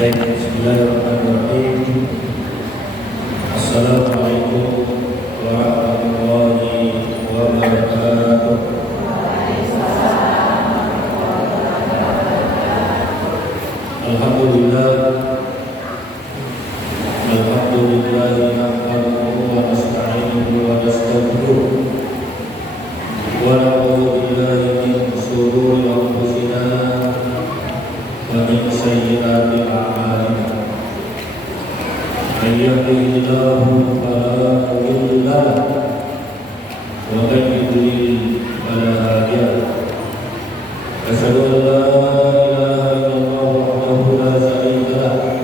Baik, bismillahirrahmanirrahim. Assalamualaikum warahmatullahi wabarakatuh. Alhamdulillah, alhamdulillah nahmaduhu wa nasta'inuhu wa nastaghfiruh wa na'udzu billahi min shururi anfusina wa min sayyiati a'malina. Man yahdihillahu fala mudilla lahu wa man yudlil fala hadiya lahu. Asyhadu an la ilaha illallah wahdahu la syarika lahu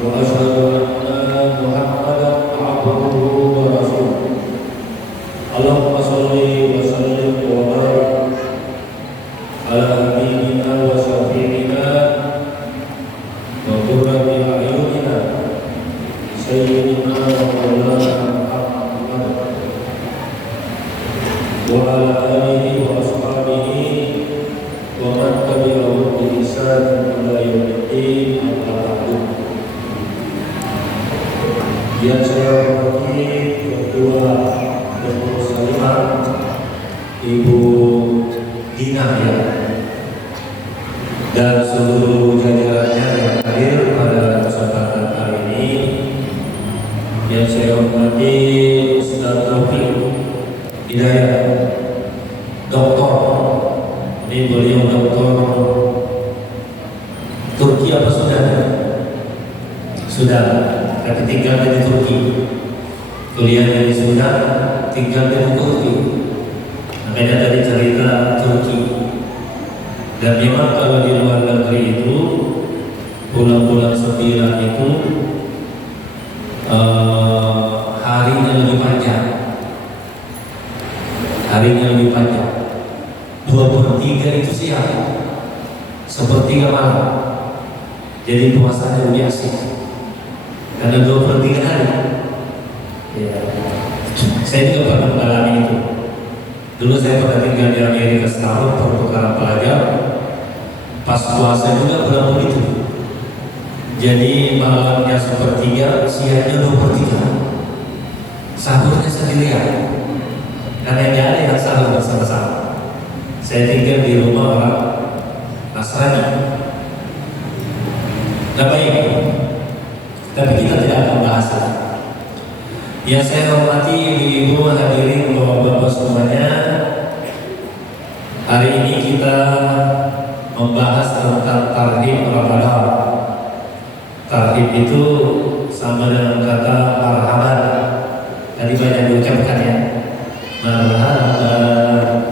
wa asyhadu anna Muhammadan abduhu wa rasuluh. Allahumma shalli wa sallim wa barik ala habibina wa syafi'ina wa qurrati a'yunina sayyidina wa maulana Muhammad wa ala alihi wa ashabihi wa man tabi'ahum bi ihsan ila yaumiddin, amma ba'du. Yang saya hormati Ketua Pengurus Harian Ibu Dina ya, dan seluruh jajarannya yang hadir pada kesempatan hari ini. Yang saya hormati Ustaz Taufik Hidayat, Doktor. Ini beliau doktor Turki apa sudah? Sudah, tapi tinggalnya di Turki. Kuliahnya di Sudan, tinggalnya di Turki. Makanya tadi cerita Turki. Dan memang kalau di luar negeri itu bulan-bulan 9 itu harinya lebih panjang. Harinya lebih panjang. 2/3 itu siang, 1/3 malam. Jadi puasanya lebih asik karena 2/3 hari. Ya. Saya juga pernah mengalami itu. Dulu saya pernah tinggal di Amerika setahun pertukaran pelajar. Pas puasa juga bulan begitu. Jadi malamnya 1/3, siangnya 2/3. Sahurnya sendirian. Karena nggak ada yang sahur bersama-sama. Saya tinggal di rumah orang Nasrani. Nah baik, tapi kita tidak akan bahas itu. Yang saya hormati ibu-ibu hadirin bapak-bapak semuanya, hari ini kita membahas tentang tarhib Ramadan. Tarhib itu sama dengan kata marhaban. Tadi banyak diucapkan ya, marhaban,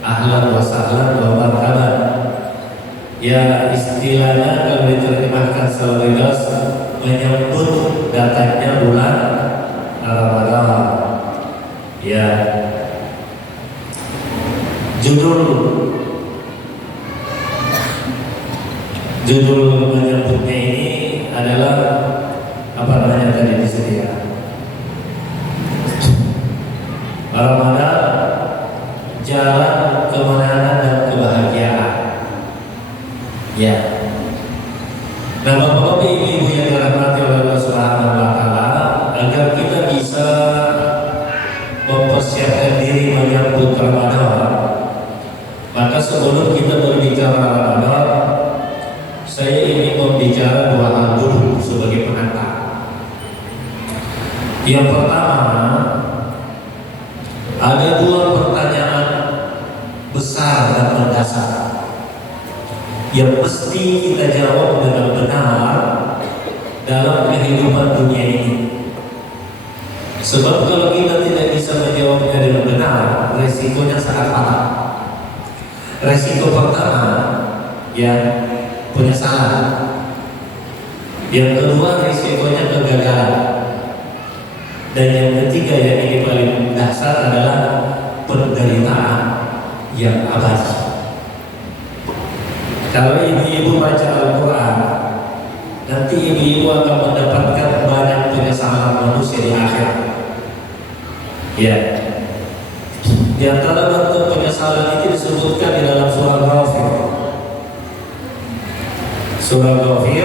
ahlan wa sahlan wa marhaban. Ya istilahnya kalau diterjemahkan secara bebas menyambut datangnya bulan Ramadan. Ya, judul menyambutnya ini adalah apa namanya tadi di sini ya? Ramadan, jalan kemenangan dan kebahagiaan. Ya. Nah, bapak-bapak, ibu-ibu yang dirahmati oleh Allah Subhanahu wa taala, agar kita bisa mempersiapkan diri menyambut Ramadan, maka sebelum kita berbicara Ramadan, saya ingin membicara dua hal dulu sebagai pengantar. Yang pertama, ada dua pertanyaan besar dan mendasar yang mesti kita jawab dengan benar dalam kehidupan dunia ini. Sebab kalau kita tidak bisa menjawabnya dengan benar, resikonya sangat fatal. Resiko pertama, ya, penyesalan. Yang kedua, resikonya kegagalan. Dan yang ketiga, yang ini paling dasar adalah penderitaan yang abadi. Kalau ibu-ibu baca Al-Quran, nanti ibu-ibu akan mendapatkan banyak penyesalan manusia di akhirat. Ya, di antara bentuk penyesalan itu disebutkan di dalam surah Ghafir. Surah Ghafir.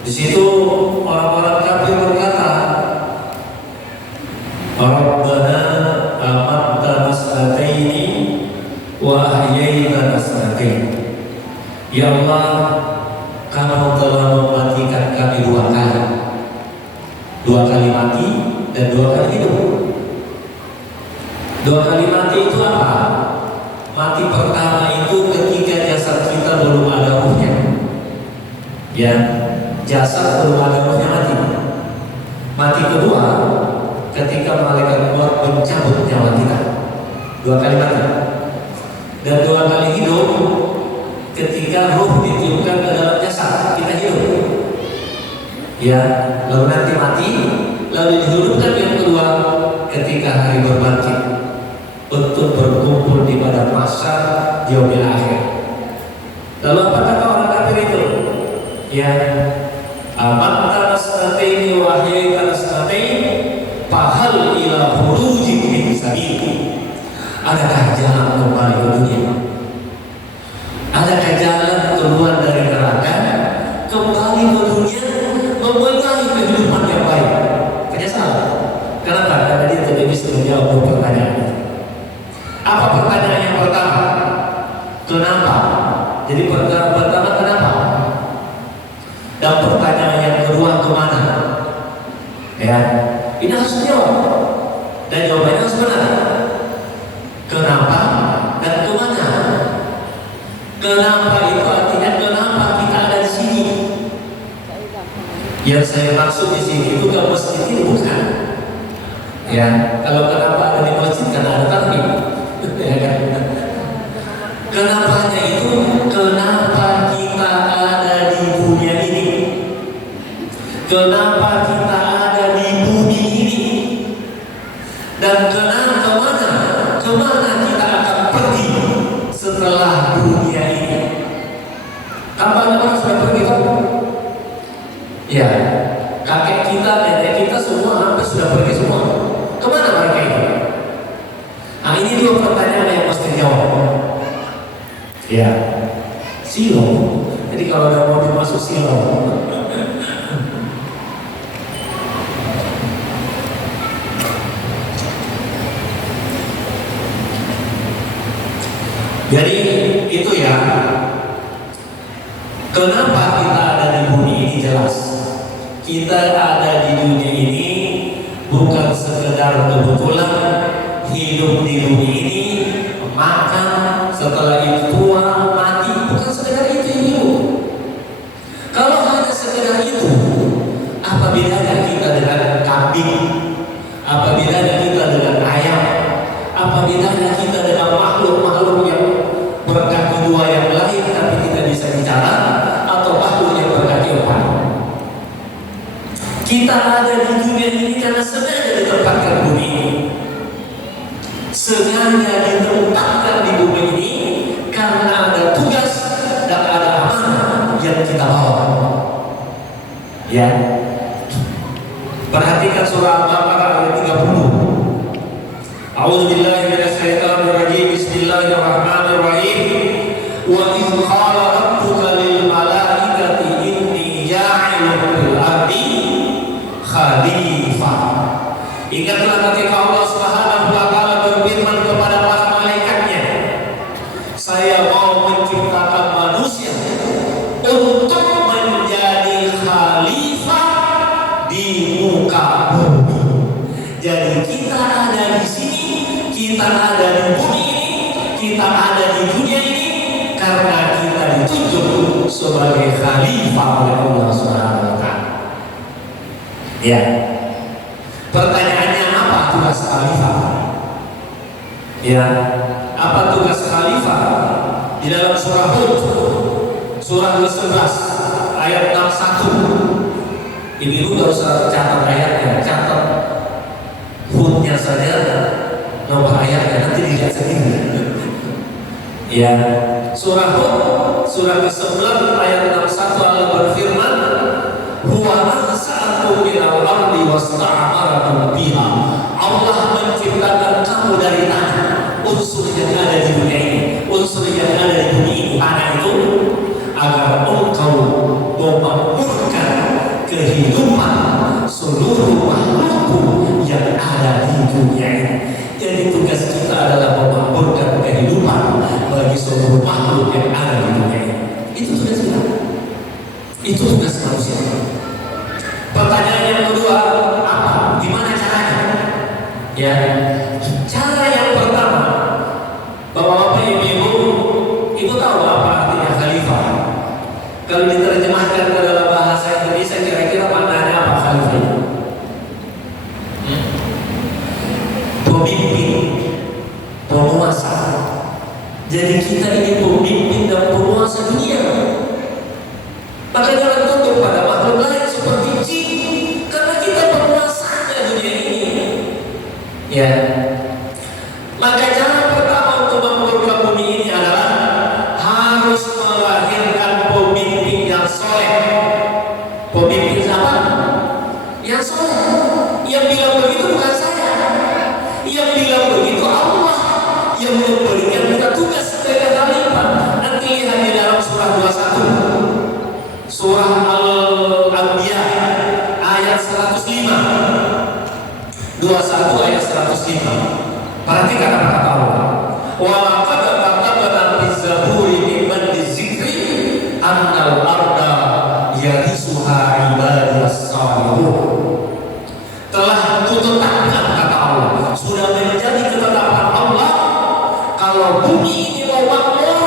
Di situ orang-orang kafir berkata, Rabbana amatna sanataini wa ahyaitana sanataini. Ya Allah, Kamu telah mematikan kami 2 kali. 2 kali mati dan 2 kali hidup. 2 kali mati itu apa? Mati pertama itu ketika jasad kita belum ada ruhnya. Ya, jasad belum ada ruhnya mati. Mati kedua ketika malaikat maut mencabut nyawa kita. 2 kali mati. Dan 2 kali hidup ketika ruh ditiupkan ke dalam jasad kita hidup. Ya, lalu nanti mati, lalu dihidupkan yang kedua ketika hari berbangkit untuk berkumpul di padang mahsyar di yaumil akhir. Lalu apa kata orang kafir itu? Ya, amatna sanataini wa ahyaitana sanataini fahal ila khurujin min sabil. Adakah jalan kembali ke dunia? Adakah jalan keluar dari neraka kembali ke dunia memulai kehidupan yang baik? Kayaknya salah. Kenapa? Karena dia tidak bisa menjawab pertanyaan itu. Apa pertanyaan yang pertama? Kenapa? Jadi pertanyaan pertama kenapa? Dan pertanyaan yang kedua kemana? Ya, ini harus dijawab. Dan jawabannya harus benar. Kenapa dan kemana? Kenapa itu artinya kenapa kita ada di sini? Yang saya maksud di sini itu ke masjid ini bukan. Ya, kalau kenapa ada di masjid karena ada takbir. Ya kan? Kenapanya itu kenapa kita ada di dunia ini? Kenapa kita ada di bumi ini? Dan kemana kita akan pergi setelah dunia ini? Kapan orang sudah pergi kan? Ya, kakek kita, nenek kita semua hampir sudah pergi semua. Kemana mereka itu? Nah, ini 2 pertanyaan yang mesti dijawab. Ya, silo. Jadi kalau ada mau dimasuk silo. Jadi itu ya. Kenapa kita ada di bumi ini jelas. Kita ada di dunia ini bukan sekedar kebetulan hidup di bumi ini, makan, setelah itu tua, mati, bukan sekedar itu yang hidup. Kalau hanya sekedar itu, apa bedanya kita dengan kambing? Apa bedanya kita dengan ayam? Apa bedanya kita dengan makhluk-makhluk yang berkaki 2 yang lain tapi tidak bisa bicara, atau makhluk yang berkaki 4? Kita ada di dunia ini karena sengaja ditempatkan bumi ini. Sengaja ditempatkan di bumi ini karena ada tugas dan ada amanah yang kita bawa. Ya. Perhatikan surah Al-Baqarah ayat 30. A'udzubillahi minasyaitonir rajim. Bismillahirrahmanirrahim. Wa idz qala rabbuka lil malaikati inni ja'ilun fil ardi khalifah. Ingatlah ketika Allah Subhanahu wa taala berfirman kepada para malaikatnya, saya mau menciptakan manusia untuk menjadi khalifah di muka bumi. Jadi kita ada di sini, kita ada di bumi ini, kita ada di dunia ini karena kita ditunjuk sebagai khalifah oleh Allah Subhanahu wa taala. Ya. Pertanyaannya apa tugas khalifah? Ya. Apa tugas khalifah? Di dalam surah Hud, surah ke-11 ayat 61. Ibu gak usah catat ayatnya, catat Hudnya saja, nomor ayatnya nanti dilihat sendiri. Ya, surah Hud, surah ke-11 ayat 61 Allah berfirman, "Huwa ansa'akum ilal ardi wasta'amarakum biha." Allah menciptakan kamu dari tanah, unsur yang ada di dunia ini, unsur yang ada di bumi ini, tanah itu, agar Ya, cara yang pertama, Bapak-bapak, ibu-ibu, ibu tahu apa artinya khalifah? Kalau diterjemahkan ke dalam bahasa Indonesia, kira-kira maknanya apa khalifah itu? Pemimpin, penguasa. Jadi kita ini pemimpin dan penguasa dunia. Maka jangan tunduk pada makhluk lain seperti jin, karena kita penguasanya dunia ini. Ya. Maka cara pertama untuk memperoleh bumi ini adalah harus melahirkan pemimpin yang soleh. Pemimpin siapa? Yang soleh. Yang bilang begitu bukan saya. Yang bilang begitu Allah. Yang memberikan kita tugas sebagai khalifah. Nanti lihat di dalam surah 21, surah Al-Anbiya ayat 105, 21 ayat 105. Perhatikan apa kata Allah. Wa laqad katabna fil zaburi mimman dzikri annal arda yarisuha ibadiyas salihun. Telah ditetapkan kata Allah, sudah menjadi ketetapan Allah, kalau bumi ini mau makmur,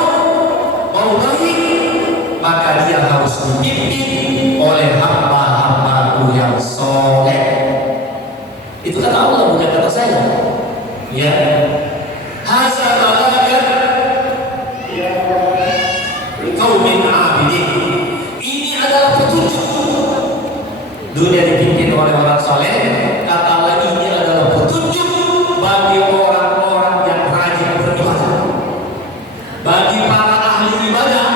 mau baik, maka dia harus dipimpin oleh hamba-hambaku yang soleh. Itu kata Allah, bukan kata saya. Ya, haza balagan qaumin abidin. Ini adalah petunjuk. Dunia dipimpin oleh orang soleh. Kata lagi, ini adalah petunjuk bagi orang-orang yang rajin beribadah. Bagi para ahli ibadah,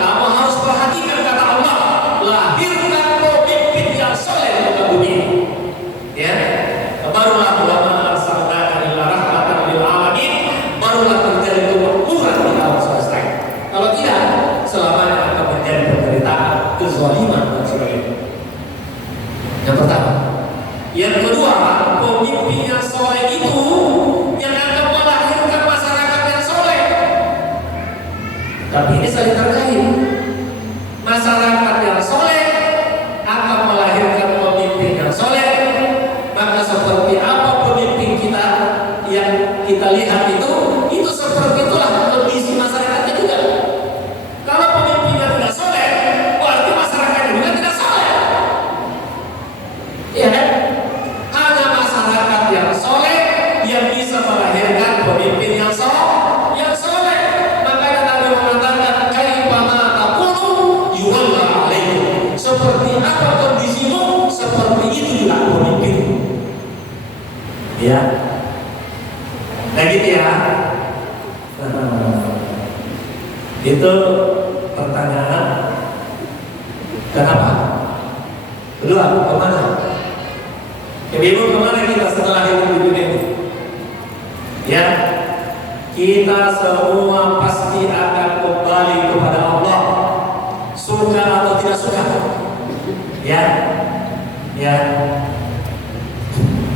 kamu harus perhatikan kata Allah, lahirkan pemimpin yang soleh di muka bumi. Ya, barulah ulama barulah terjadi kemakmuran di alam semesta. Kalau tidak, selamanya akan menjadi penderitaan, kezaliman dan sebagainya. Yang pertama. Yang kedua, pemimpin yang soleh itu yang akan melahirkan masyarakat yang soleh. Tapi ini saling terkait. Masyarakat yang soleh akan melahirkan pemimpin yang soleh. Maka seperti apa pemimpin kita yang kita lihat itu seperti itulah kondisi masyarakatnya juga. Kalau pemimpinnya tidak soleh, berarti masyarakatnya juga tidak soleh. Iya kan? Hanya masyarakat yang soleh yang bisa melahirkan pemimpin yang soleh. Makanya Nabi mengatakan, kaifama takunu yuwalla alaikum. Seperti apa kondisimu, seperti itu juga pemimpin. Ya. Nah gitu ya. Itu pertanyaan kenapa? Kedua, kemana? Ibu kemana kita setelah hidup di dunia ini? Ya, kita semua pasti akan kembali kepada Allah, suka atau tidak suka. Ya, ya.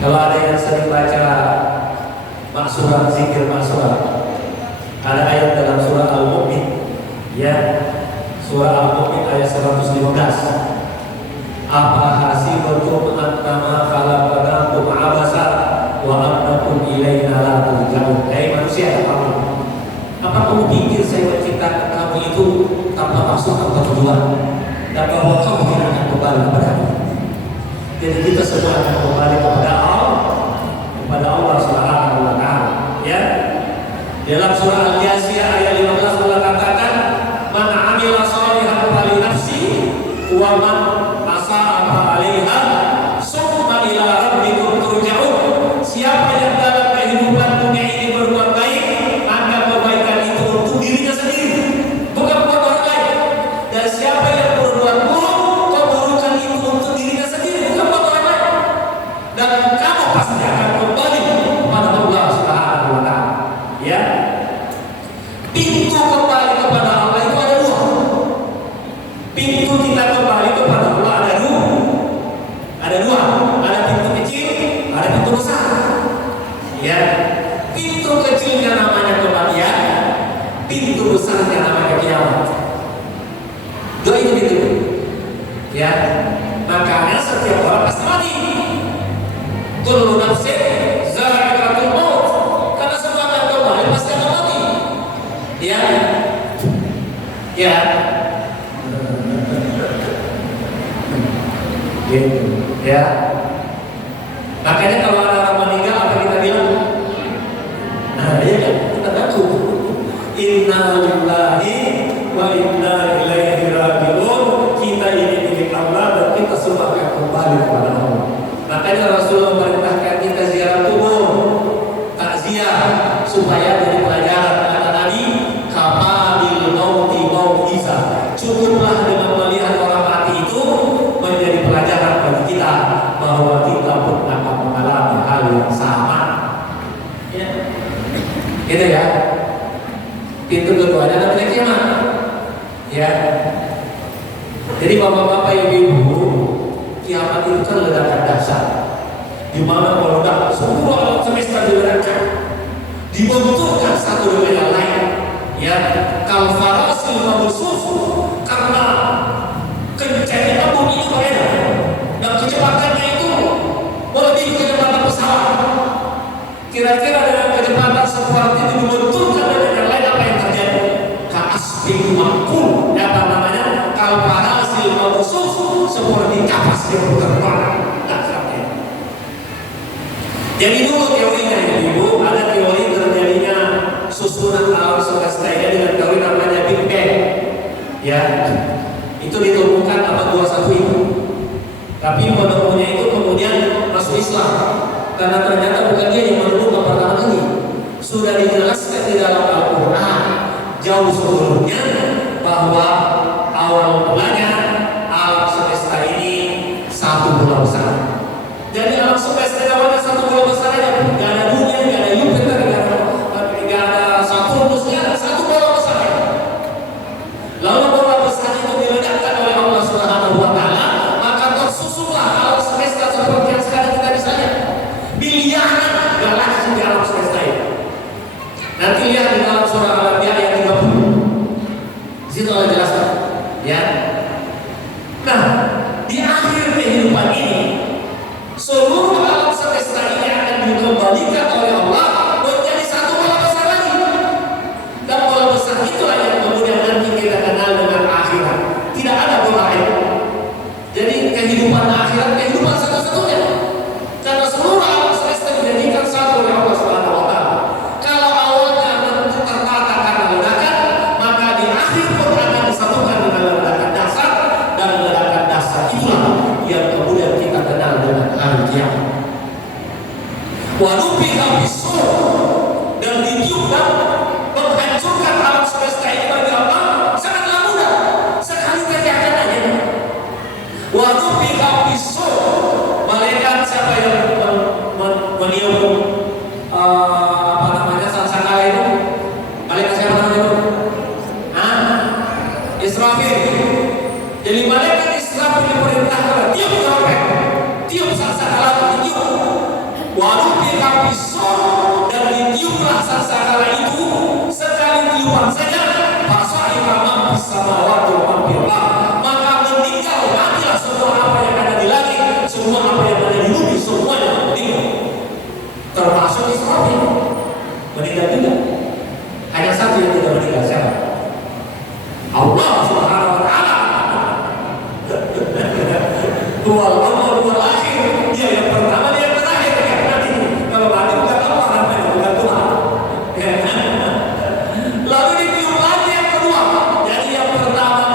Kalau ada yang sering baca maksurat, zikir maksurat, ada ayat dalam surah Al-Mu'min, ya, surah Al-Mu'min ayat 115. Apa hasibatum annama khalaqnakum abasa wa annakum ilaina la turja'un. Hai manusia, apa kamu pikir saya menciptakan kamu itu tanpa maksud atau tujuan, dan bahwa kamu akan kembali kepada aku? Jadi kita semua akan kembali kepada Allah Subhanahu wa Ta'ala. Ya. Dalam surah Al-Jasiyah ayat 15 Allah katakan, man 'amila shalihan fali nafsi wa man asa'a fa 'alaiha summa ila rabbikum turja'un. Siapa yang dalam kehidupan dunia ini berbuat baik, maka kebaikan itu untuk dirinya sendiri, bukan buat orang lain. Dan siapa yang berbuat buruk, keburukan itu untuk dirinya sendiri, bukan buat orang lain. Dan kamu pasti akan kembali kepada Allah Subhanahu wa Ta'ala. Ya. Pintu kembali kepada Allah itu ada dua. Pintu kita kembali kepada Allah Gitu, ya. Makanya kalau ada orang meninggal apa kita bilang? Nah, iya kan? Kita ngaku. Inna lillahi wa inna ilaihi raji'un. Kita ini milik Allah dan kita semua akan kembali kepada Allah. Makanya Rasulullah memerintahkan kita ziarah kubur, takziah, supaya jadi pelajaran. Kata Nabi, kafabil mauti mau'izah. Cukuplah dengan melihat orang mati itu menjadi pelajaran bagi kita bahwa kita pun akan mengalami hal yang sama. Ya. Gitu ya. Pintu keduanya namanya kiamat. Ya. Jadi bapak-bapak ibu-ibu, kiamat itu kan ledakan dasar. Di mana meledak semua alam semesta diledakkan, dibenturkan satu dengan yang lain. Ya, kal farasil mabsuf, karena kencangnya embun itu berbeda dan kecepatannya itu melebihi kecepatan pesawat. Kira-kira dengan kecepatan seperti itu dibenturkan dengan yang lain, apa yang terjadi? Ka'asfin ma'kul, apa namanya? Kal farasil mabsuf, seperti kapas yang terbang. Jadi dulu teorinya ibu, ada teori terjadinya susunan alam semesta ini dengan teori namanya Big Bang. Ya, itu ditemukan abad 21 itu. Tapi penemunya itu kemudian masuk Islam, karena ternyata bukan dia yang menemukan pertama kali. Sudah dijelaskan di dalam Al-Quran jauh sebelumnya bahwa awal mulanya alam semesta ini satu bola besar. Jadi alam semesta awalnya satu bola besar aja, nggak ada dunia, nggak ada Jupiter, nggak ada Saturnus, nggak ada satu bola besar. Lalu bola besar itu diledakkan oleh Allah Subhanahu Wa Taala, maka tersusunlah alam semesta seperti yang sekarang kita bisa lihat. Miliaran galaksi di alam semesta ini. Nanti lihat di dalam surah Al-Anbiya ayat 30. Di situ Allah jelaskan, ya. Nah, di akhir kehidupan ini, seluruh alam semesta ini akan dikembalikan oleh Allah menjadi satu bola besar lagi. Dan bola besar itulah yang kemudian nanti kita kenal dengan akhirat. Tidak ada bola lain. Jadi kehidupan akhirat, kehidupan satu-satunya. Karena seluruh alam semesta dijadikan satu oleh Allah Subhanahu Wa Taala. Kalau awalnya tertata karena ledakan, maka di akhir pun akan disatukan dengan ledakan dasar, dan ledakan dasar itulah yang kemudian kita kenal dengan hari kiamat. Wanufiha fis-sur, dan ditiupkan menghancurkan alam semesta ini bagi Allah sangatlah mudah, sekali kerjakan aja. Wanufiha fis-sur, malaikat siapa yang meniup apa namanya sangkakala itu? Malaikat siapa namanya itu? Israfil. Jadi malaikat Israfil diperintahkan tiup trompet, tiup sangkakala, ditiup. Wanufiha fis-sur, dan ditiuplah sangkakala itu sekali tiupan saja. Fasa'iqa man fis samawati wa man fil ardh, maka meninggal matilah semua apa yang ada di langit, semua apa yang ada di bumi, semuanya meninggal. Termasuk Israfil meninggal juga. Hanya satu yang tidak meninggal, siapa? Allah Subhanahu Wa Taala. Tuhan Allah Tuhan akhir, dia yang pertama, dia yang terakhir. Kalau mati bukan Allah, namanya bukan Tuhan. Lalu ditiup lagi yang kedua. Jadi yang pertama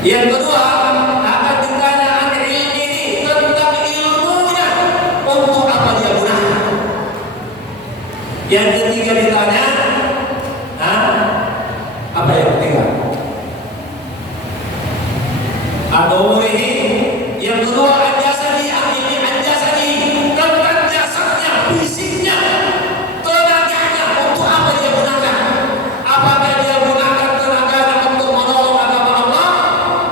Yang kedua, akan ditanya an ilmihi, tentang ilmunya, untuk apa dia gunakan. Yang ketiga ditanya, apa yang ketiga? Ad-dawrihi. Yang kedua, an-jasadi, an-jasadi, tentang jasadnya, fisiknya, tenaganya, untuk apa dia gunakan. Apakah dia gunakan tenaganya untuk menolong agama Allah,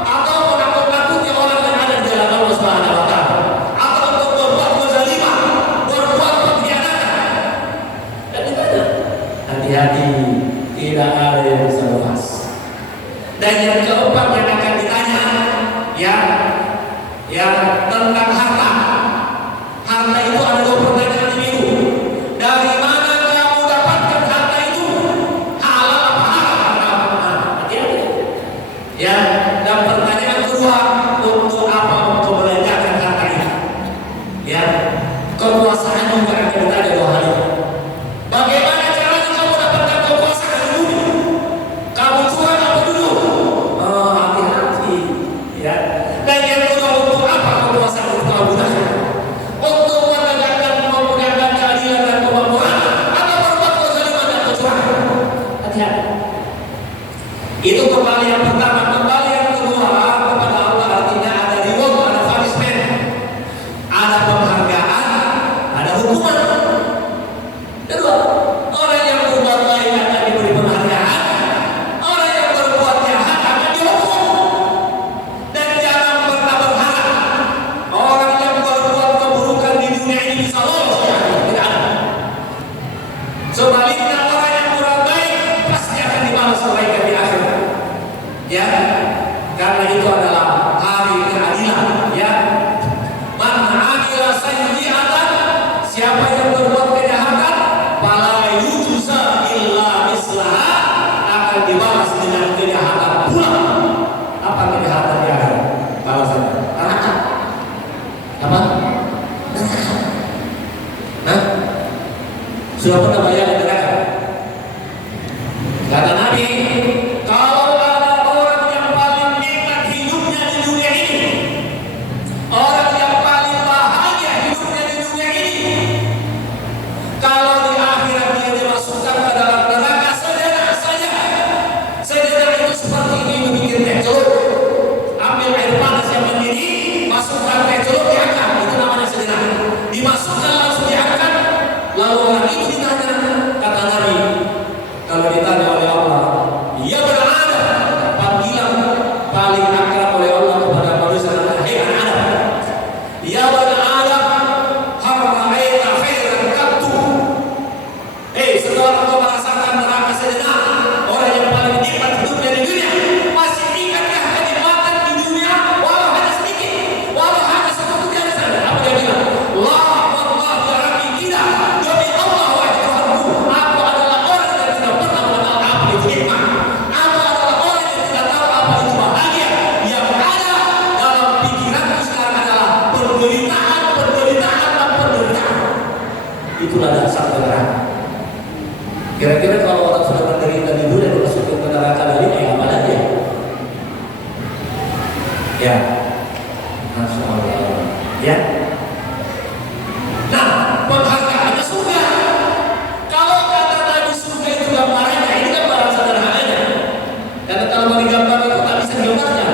atau menakut-nakuti orang yang ada di jalan Allah Subhanahu wa Ta'ala, atau untuk berbuat kezaliman, berbuat pengkhianatan. Dan ditanya, hati-hati, tidak ada yang bisa lepas. Dan yang keempat yang akan ditanya, ya tentang harta. Harta itu ada dua pertanyaan minggu. Dari mana kamu dapatkan harta itu? Halal apa haram? Hati-hati. Ya, dan pertanyaan kedua, untuk apa engkau belanjakan harta itu? Ya, kekuasaan juga akan ditanya dua hal itu. Bagaimana caranya kamu dapatkan kekuasaan di bumi? Kamu curang apa dulu? Hati-hati. Ya. Dan yang kedua, untuk apa kekuasaan itu kamu gunakan? Untuk menegakkan keadilan dan kemakmuran, atau berbuat kezaliman dan kecurangan? Hati-hati. Itu kembali yang pertama. Kembali yang kedua kepada Allah, artinya ada reward, ada punishment, ada penghargaan, ada hukuman. Kedua, orang yang berbuat baik akan diberi penghargaan, orang yang berbuat jahat akan dihukum. Dan jangan pernah berharap orang yang berbuat keburukan di dunia ini bisa lolos. Tidak ada. Sebaliknya, orang yang kurang baik pasti akan dibalas kebaikan di akhirat. Ya, karena itu adalah hari keadilan. Ya, man amila sayyi'atan, siapa yang berbuat kejahatan, fala yujza illa mislaha, akan dibalas dengan kejahatan pula. Apa kejahatan di akhirat? Balasannya neraka. Apa? Neraka. Nah, sudah pernah bayangkan neraka? Kata Nabi, kalau ada orang yang paling nikmat hidupnya di dunia ini, orang yang paling bahagia hidupnya di dunia ini, kalau di akhirat dia dimasukkan ke dalam neraka sejenak saja, sejenak itu seperti ini bikin teh celup. Ambil air panas yang mendidih, masukkan teh celup, diangkat, itu namanya sejenak. Dimasukkan langsung diangkat, lalu orang itu ditanya, kata Nabi, kalau ditanya oleh Allah, ya berada, panggilan paling akrab oleh Allah kepada manusia, hei anak Adam, ya berada, harra'aita khairan qattu. Hei, setelah kau merasakan neraka sejenak, orang yang paling nikmat hidupnya di dunia, masih ingatkah kenikmatan di dunia, walau hanya sedikit, walau hanya satu jari saja? Apa dia bilang? La wallahi ya Rabbi, tidak, demi Allah wahai Tuhanku, aku adalah orang yang tidak pernah mengenal apa itu nikmat. Aku adalah orang yang tidak tahu apa itu bahagia. Yang ada dalam pikiranku sekarang adalah penderitaan, penderitaan, dan penderitaan. Itulah dasar neraka. Kira-kira kalau orang sudah menderita di dunia dimasukin ke neraka dari apa lagi ya? Ya, Masya Allah. Ya. Nah, penghargaannya surga. Kalau kata Nabi surga itu gambarannya, ini kan barang sederhananya. Karena kalau mau digambar itu tak bisa digambarnya.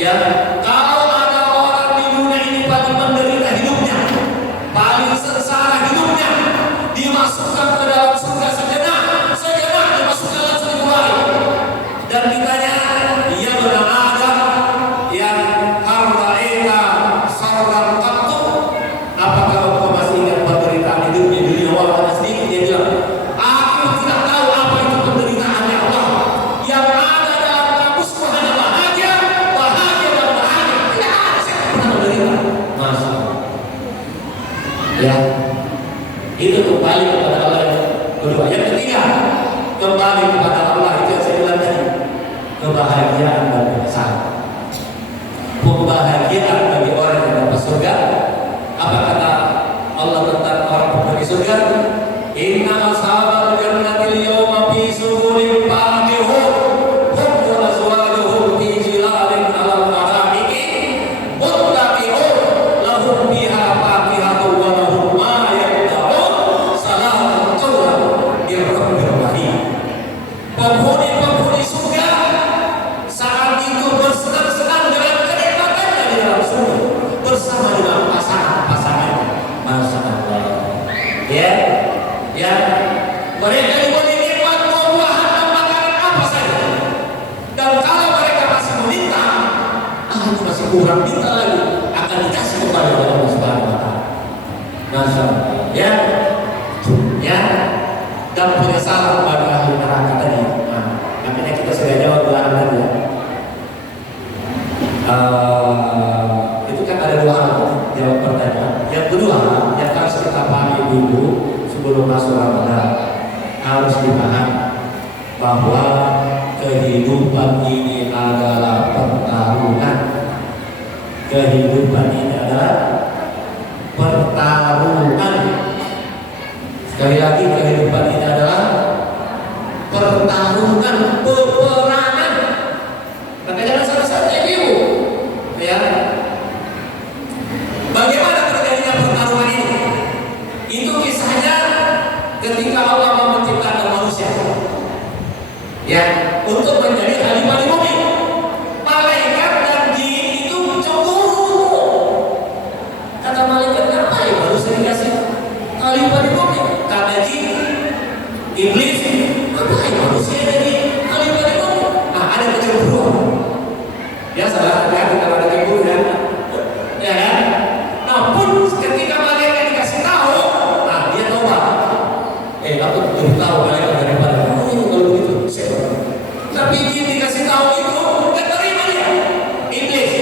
Ya, kalau ada orang di dunia ini paling menderita hidupnya, paling sengsara hidupnya, dimasukkan ke dalam surga sejenak dimasukkan langsung dikeluarin. Dan ditanya, ia berada yang harra'aita sarran qattu, apakah engkau masih ingat penderitaan hidupnya di dunia walau hanya sedikit? Dia bilang, aku tidak tahu apa itu penderitaan ya Allah. Yang ada dalam kamusku hanya bahagia, bahagia dan bahagia. Tidak ada saya pernah menderita. Masya Allah. Ya, itu kembali kepada Allah yang kedua. Yang ketiga, kembali kepada Allah, itu yang saya bilang tadi, kebahagiaan dan kebesaran. Pembahagiaan bagi orang yang dapat surga. Apa kata Allah tentang orang penghuni surga? Inna ashabal jannati al-yawma fi sururin fakihun, hum wa azwajuhum fi zilalin kurang minta lagi, akan dikasih kepada Allah Subhanahu wa taala. Masya Allah. Ya, dan punya salah kepada ahli neraka tadi. Nah, makanya kita sudah jawab doa tadi ya. Itu kan ada dua hal jawab pertanyaan. Yang kedua, yang harus kita pahami dulu sebelum masuk Ramadan, harus dipahami bahwa kehidupan ini adalah pertarungan. Kehidupan ini adalah pertarungan. Sekali lagi, kehidupan ini adalah pertarungan, peperangan. Maka jangan salah-salah ibu. Ya. Bagaimana terjadinya pertarungan ini? Itu kisahnya ketika Allah menciptakan manusia. Ya, untuk menjadi khalifah di bumi. Malaikat dan jin itu cemburu. Kata malaikat, ngapain manusia dikasih khalifah di bumi? Kata jin, iblis, ngapain manusia jadi khalifah di bumi? Nah, ada kecemburuan. Biasalah, ya, kita ada cemburu ya. Ya kan? Namun ketika malaikat dikasih tahu, nah dia tobat. Aku belum tahu malaikat daripada kalau begitu. Tapi dia dikasih tahu itu, nggak terima dia. Iblis.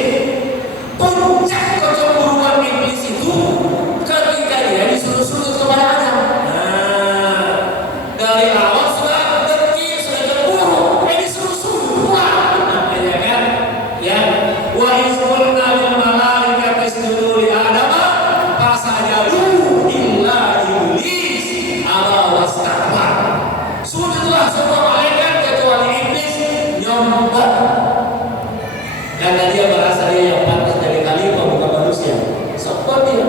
Puncak kecemburuan iblis itu ketika dia disuruh-suruh kepada Adam. Nah, dari awal sudah dengki, sudah cemburu, disuruh-suruh pulang. Ya kan? Ya. Wa isqulna lil malaikati isjudu li Adam fasajadu illa iblis aba wastakbar. Sujudlah semua malaikat kecuali iblis nyombong. Karena dia merasa dia yang pantas jadi khalifah bukan manusia. Sopan dia.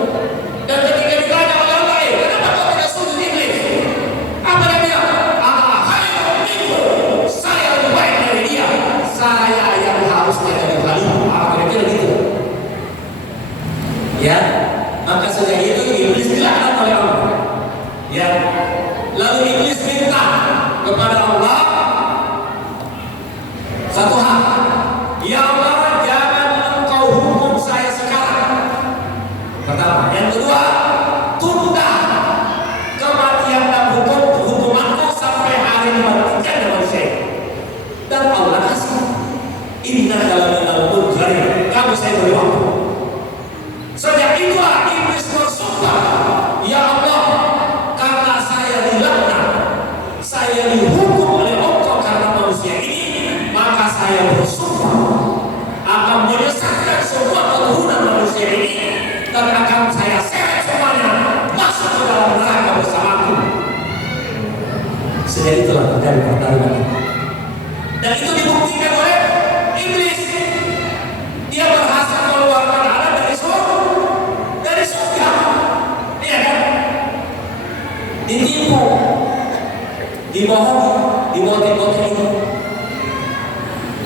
Dan ketika ditanya oleh Allah, kenapa kau tidak sujud iblis? Apa dia bilang? Saya lebih baik dari dia. Saya yang harusnya jadi khalifah. Kira-kira gitu. Ya, maka sejak itu iblis dilaknat oleh Allah. Ya, lalu iblis minta kepada Allah satu hal. Ya Allah, jangan engkau hukum saya sekarang. Pertama. Yang kedua, tunda kematian dan hukumanku sampai hari membangkitkan manusia. Dan Allah kasih. Inna dalamina munzarin. Kamu saya beri waktu. Sejak itulah iblis bersumpah, ya Allah, karena saya dilaknat, saya dihukum oleh Engkau karena manusia ini, maka saya bersumpah akan menyesatkan semua keturunan manusia ini dan akan saya seret semuanya masuk ke dalam neraka bersamaku. Sejak itulah terjadi pertarungan ini. Dan itu dibuktikan oleh iblis. Dia berhasil mengeluarkan Adam dari surga. Iya kan? Ditipu, dibohongi, dibohong-bohongi.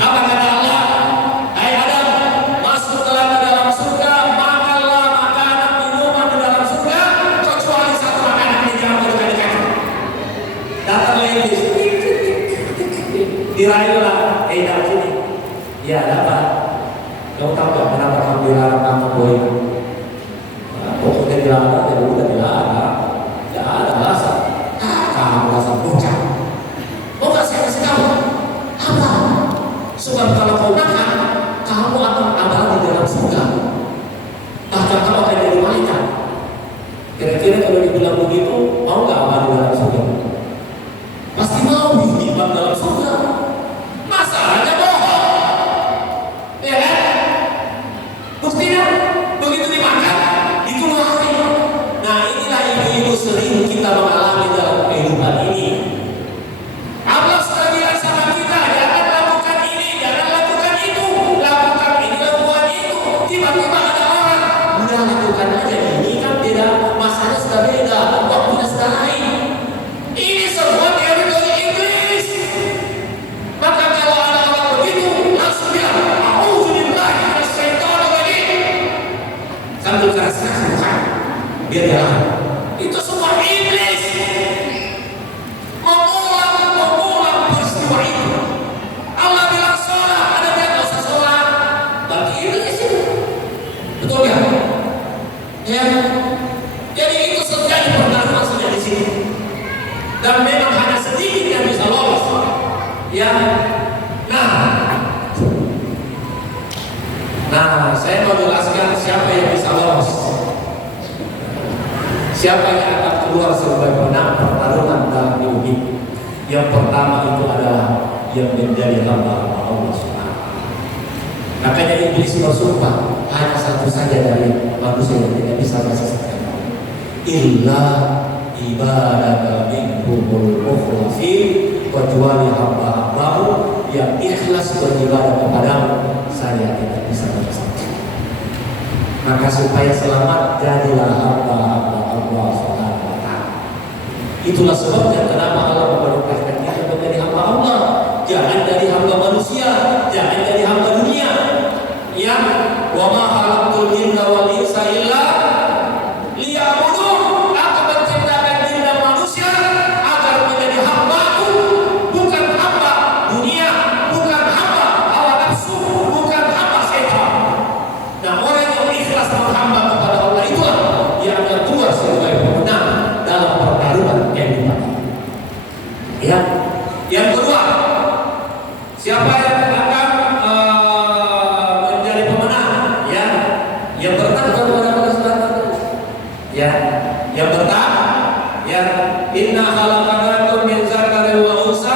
Apa kata Allah? Hai Adam, masuklah ke dalam surga, makanlah makanan minuman di dalam surga, kecuali satu makanan yang jangan kau dekati. Datanglah iblis, dirayulah, dalam sini. Ya, ada apa? Kamu tahu tak kenapa kamu dilarang makan buah itu? Pokoknya dilarang, ya udah dilarang. Tidak ada alasan. Kamu rasa bocah. Oh nggak, saya kasih tahu. Apa? Sebab kalau kau makan, kamu akan ada di dalam surga. Bahkan kamu akan jadi malaikat. Kira-kira kalau dibilang begitu, mau nggak apa di dalam surga? Pasti mau hidup dalam surga. Masalahnya bohong. Ya kan? Buktinya begitu dimakan, dikeluarin. Nah inilah ibu-ibu sering kita mengalami dalam kehidupan ini. Allah sudah bilang sama kita, jangan lakukan ini, jangan lakukan itu, lakukan ini, lakukan itu. Tiba-tiba ada orang, udah lakukan aja ini kan beda, masanya sudah beda, waktunya sudah lain. Ini semua teori dari iblis. Maka kalau ada orang begitu, langsung bilang, a'udzubillahi minasyaitonir rajim. Sambil keras-keras bukan, biar jalan. Itu semua iblis. Mengulang peristiwa itu. Allah bilang sholat, ada yang nggak usah sholat. Bagi iblis itu. Jadi itu terjadi pertarungan sudah di sini. Dan memang hanya sedikit yang bisa lolos. Ya. Nah, saya mau jelaskan siapa yang bisa lolos. Siapa yang akan keluar sebagai pemenang pertarungan dalam hidup ini? Yang pertama itu adalah yang menjadi hamba Allah Subhanahu. Makanya Iblis bersumpah hanya satu saja dari manusia yang tidak bisa menyelesaikan. Illa ibadaka minhumul mukhlasin, kecuali hamba-hambamu yang ikhlas beribadah kepadamu, saya tidak bisa menyelesaikan. Maka supaya selamat jadilah hamba-hamba Allah Subhanahu wa ta'ala. Itulah sebabnya kenapa Allah memberkati kita menjadi hamba Allah. Jangan jadi hamba manusia, jangan jadi hamba dunia. Ya, wa ma khalaqtul jinna wal insa illa liya'budun. Aku menciptakan jin dan manusia agar menjadi hamba-Ku, bukan hamba dunia, bukan hamba hawa nafsu, bukan hamba setan. Nah, orang yang ikhlas menghamba kepada Allah itulah yang akan keluar sebagai pemenang dalam pertarungan kehidupan. Ya. Yang kedua, siapa yang akan menjadi pemenang? Ya, yang bertahan kepada Allah Subhanahu. Ya, yang bertahan. Ya, inna khalaqnakum min dzakarin wa unsa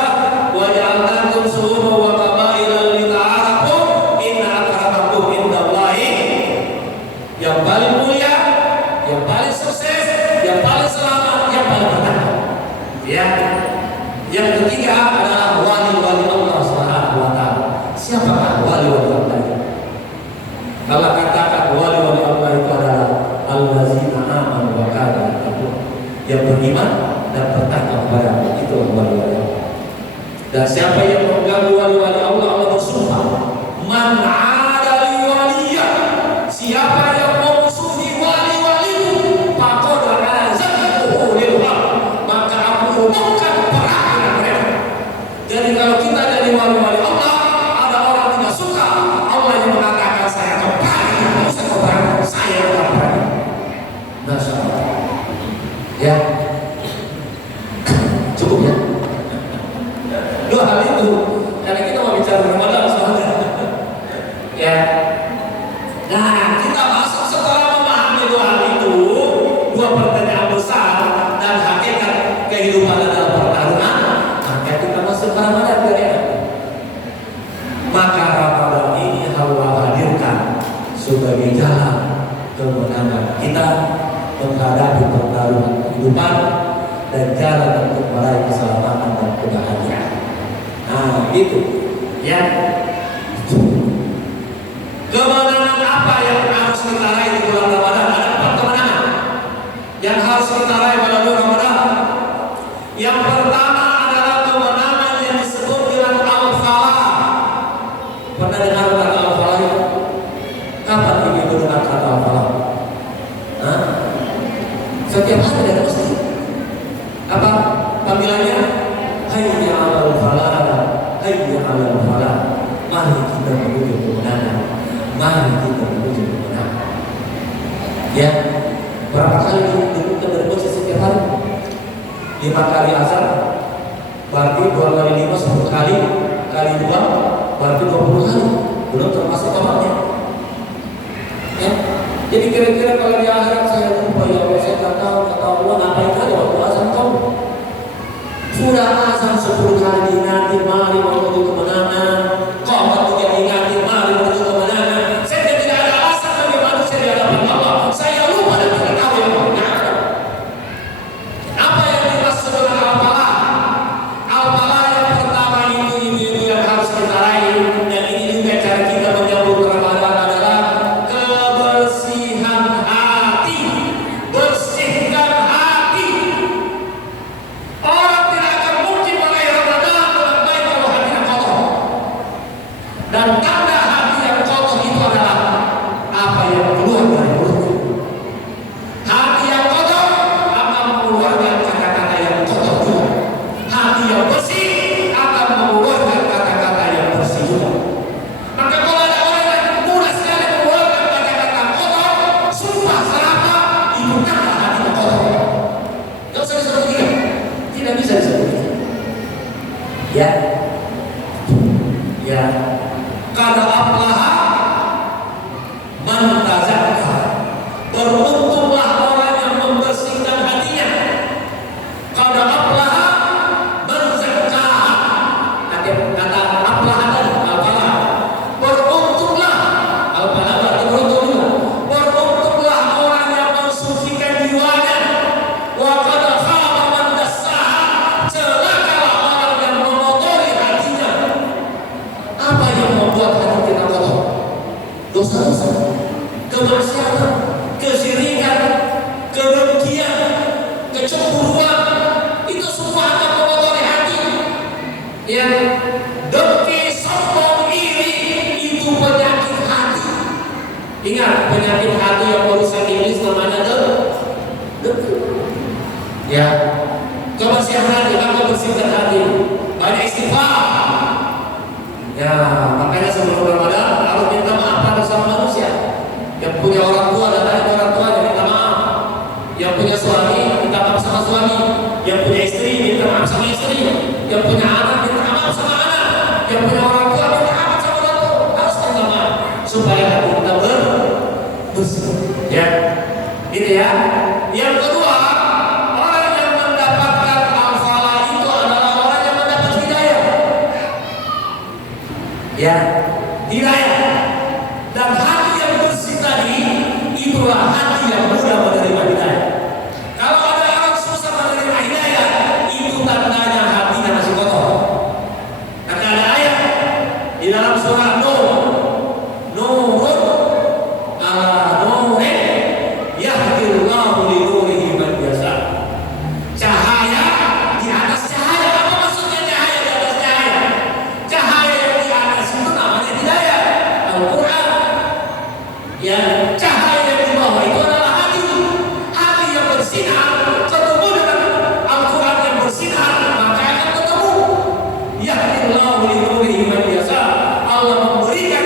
wa ja'alnakum shu'uban wa qabaila lita'arafu inna akramakum indallahi. Yang paling mulia, yang paling sukses, yang paling selamat, yang paling bertahan. Ya. Yang ketiga adalah wali-wali Allah Subhanahu wa ta'ala. Siapakah wali-wali Allah itu? Kalau katakan wali-wali Allah itu adalah allazina amanu wa kanu yattaqun, yang beriman dan bertakwa kepada Allah, itu wali-wali Allah. Dan siapa yang mengganggu wali-wali Allah, Allah bersumpah, man 'ada li waliyya, siapa yang memusuhi wali-waliku, faqad azabtuhu lil haq, maka aku umumkan perang. Jadi kalau kita jadi wali-wali Allah, ada orang tidak suka, Allah yang mengatakan saya keberani, saya keberani, saya keberani. Masya Allah. Ya, cukup ya. Dua hal itu, karena kita mau bicara Ramadan soalnya. Ya. Nah, kita masuk setelah memahami dua hal itu, dua pertanyaan besar dan hakikat kehidupan dalam pertarungan. Ramadan ya. Maka Ramadan ini Allah hadirkan sebagai jalan kemenangan kita menghadapi pertarungan kehidupan dan jalan untuk meraih keselamatan dan kebahagiaan. Nah, gitu ya. Kemenangan apa yang harus kita raih di bulan Ramadan? Ada 4 kemenangan yang harus kita raih pada bulan Ramadan. Yang pertama, pernah dengar kata al-falah? Kapan ibu dengar kata al-falah? Setiap hari ada pasti. Apa panggilannya? Hayya 'alal falah, hayya 'alal falah. Mari kita menuju kemenangan. Mari kita menuju kemenangan. Ya, berapa kali kita berpuasa setiap hari? 5 kali azan, berarti 2 kali 5 10 kali, kali 2 berarti 20 kali, belum termasuk kamarnya. Ya, jadi kira-kira kalau di akhirat saya lupa, ya Allah saya nggak tahu, kata Allah ngapain kali waktu azan kamu? Sudah azan 10 kali nanti mari menuju kemenangan, kau tidak ingati mari menuju kemenangan. Saya tidak ada alasan bagi manusia di hadapan Allah. Saya lupa dan tidak tahu yang benar. Apa yang dimaksud dengan al-falah? Al-falah yang pertama itu ibu-ibu yang harus kita raih, dan ini juga cara kita menyambut Ramadan adalah kebersihan hati. kecemburuan, itu semua akan mengotori hati. Yang dengki, sombong, iri, itu penyakit hati. Ingat, penyakit hati yang merusak iblis namanya dengki. Ya, kebersihan hati, maka bersihkan hati. Banyak istighfar. Ya, makanya sebelum Ramadan harus minta maaf pada sama manusia. Yang punya orang tua dan ada orang tua minta maaf. Yang punya suami minta maaf sama suami. Yang punya istri minta maaf sama istri. Yang punya anak minta maaf sama anak. Yang punya orang tua minta maaf sama orang tua. Harus minta maaf supaya hati kita bersih. Ya, gitu ya. Yang kedua, orang yang mendapatkan al-falah itu adalah orang yang mendapat hidayah. Ya, hidayah. Dan hati yang bersih tadi itulah hati yang mudah menerima hidayah. Kalau ada orang susah menerima hidayah, itu tandanya hatinya masih kotor. Karena ada ayat di dalam surah Nur, Nurun ala nurin yahdillahu li nurihi man yasha. Cahaya di atas cahaya. Apa maksudnya cahaya di atas cahaya? Cahaya yang di atas itu namanya hidayah, Al-Quran. Ya, cahaya yang di bawah itu adalah hati. Hati yang bersinar ketemu dengan Al-Quran yang bersinar, maka akan ketemu. Yahdillahu li nurihi man yasha. Allah memberikan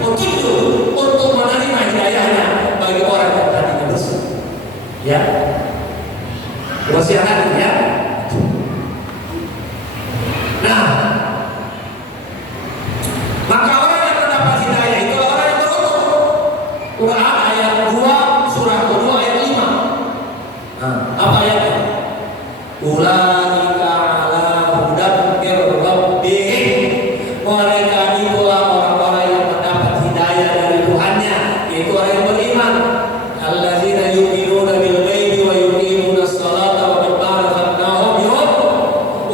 petunjuk untuk menerima hidayahnya bagi orang yang hatinya bersih. Ya, bersih hati ya. Nah, maka orang yang mendapat hidayah itu orang yang beruntung. Quran ayat 2 surah kedua ayat 5. Nah, apa ayatnya? Ulaika ala hudan mir rabbihim. Mereka itulah orang-orang yang mendapat hidayah dari Tuhannya, yaitu orang yang beriman. Alladzina yu'minuna bil ghaibi wa yuqimuna as-salata wa mimma razaqnahum yunfiqun.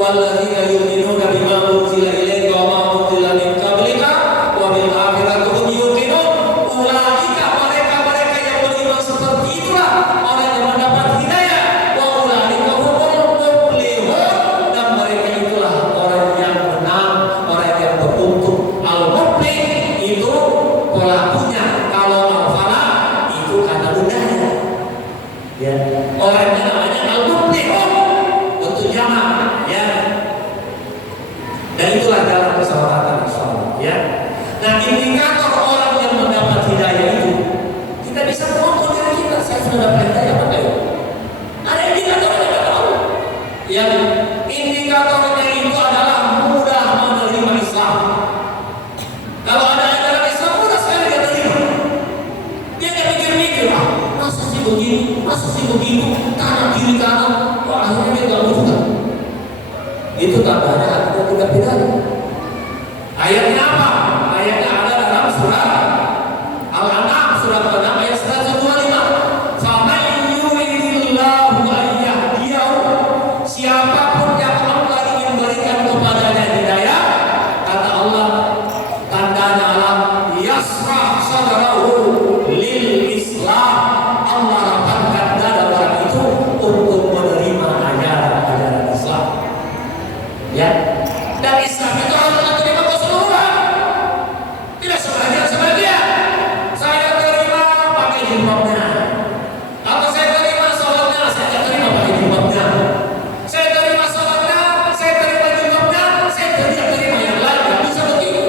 Walladzina yu'minuna bima unzila ilaika wa ma unzila min qablika wa bil akhirati hum yuqinun. Ulaika mereka yang beriman seperti itulah orang yang mendapat hidayah. Wa ulaika humul muflihun. Dan mereka itulah orang yang menang, orang yang beruntung. Al-muflih itu pelakunya. Kalau al-falah itu kata bundanya. Ya, orangnya namanya al-muflihun, untuk jamak. Ya, dan itulah dalam persahabatan insyaallah. Ya, nah indikator orang yang mendapat hidayah itu kita bisa mengukur diri kita. Saya sudah dapat hidayah apa enggak? Ada indikatornya kita tahu. Yang indikatornya itu adalah mudah menerima Islam. Kalau ada ajaran Islam mudah sekali dia terima. Dia nggak mikir-mikir, masa sih begini, masa sih begitu, kanan kiri kanan. Wah, akhirnya dia nggak butuh. Itu tandanya hatinya tidak hidayah. Ayatnya apa? Ayatnya ada dalam surah Al-An'am surah ke-6 ayat 125. Faman yuridillahu an yahdiyahu. Siapapun yang Allah ingin berikan kepadanya hidayah, kata Allah, tandanya Allah yasrah sadrahu lil Islam. Allah rapatkan dada orang itu untuk menerima ajaran Islam. Ya, dan Islam itu harus diterima keseluruhan, tidak sebagian-sebagian. Saya terima pakai jilbabnya, atau saya terima sholatnya, saya tidak terima pakai jilbabnya. Saya terima sholatnya, saya terima jilbabnya, saya tidak terima yang lain. Tidak bisa begitu,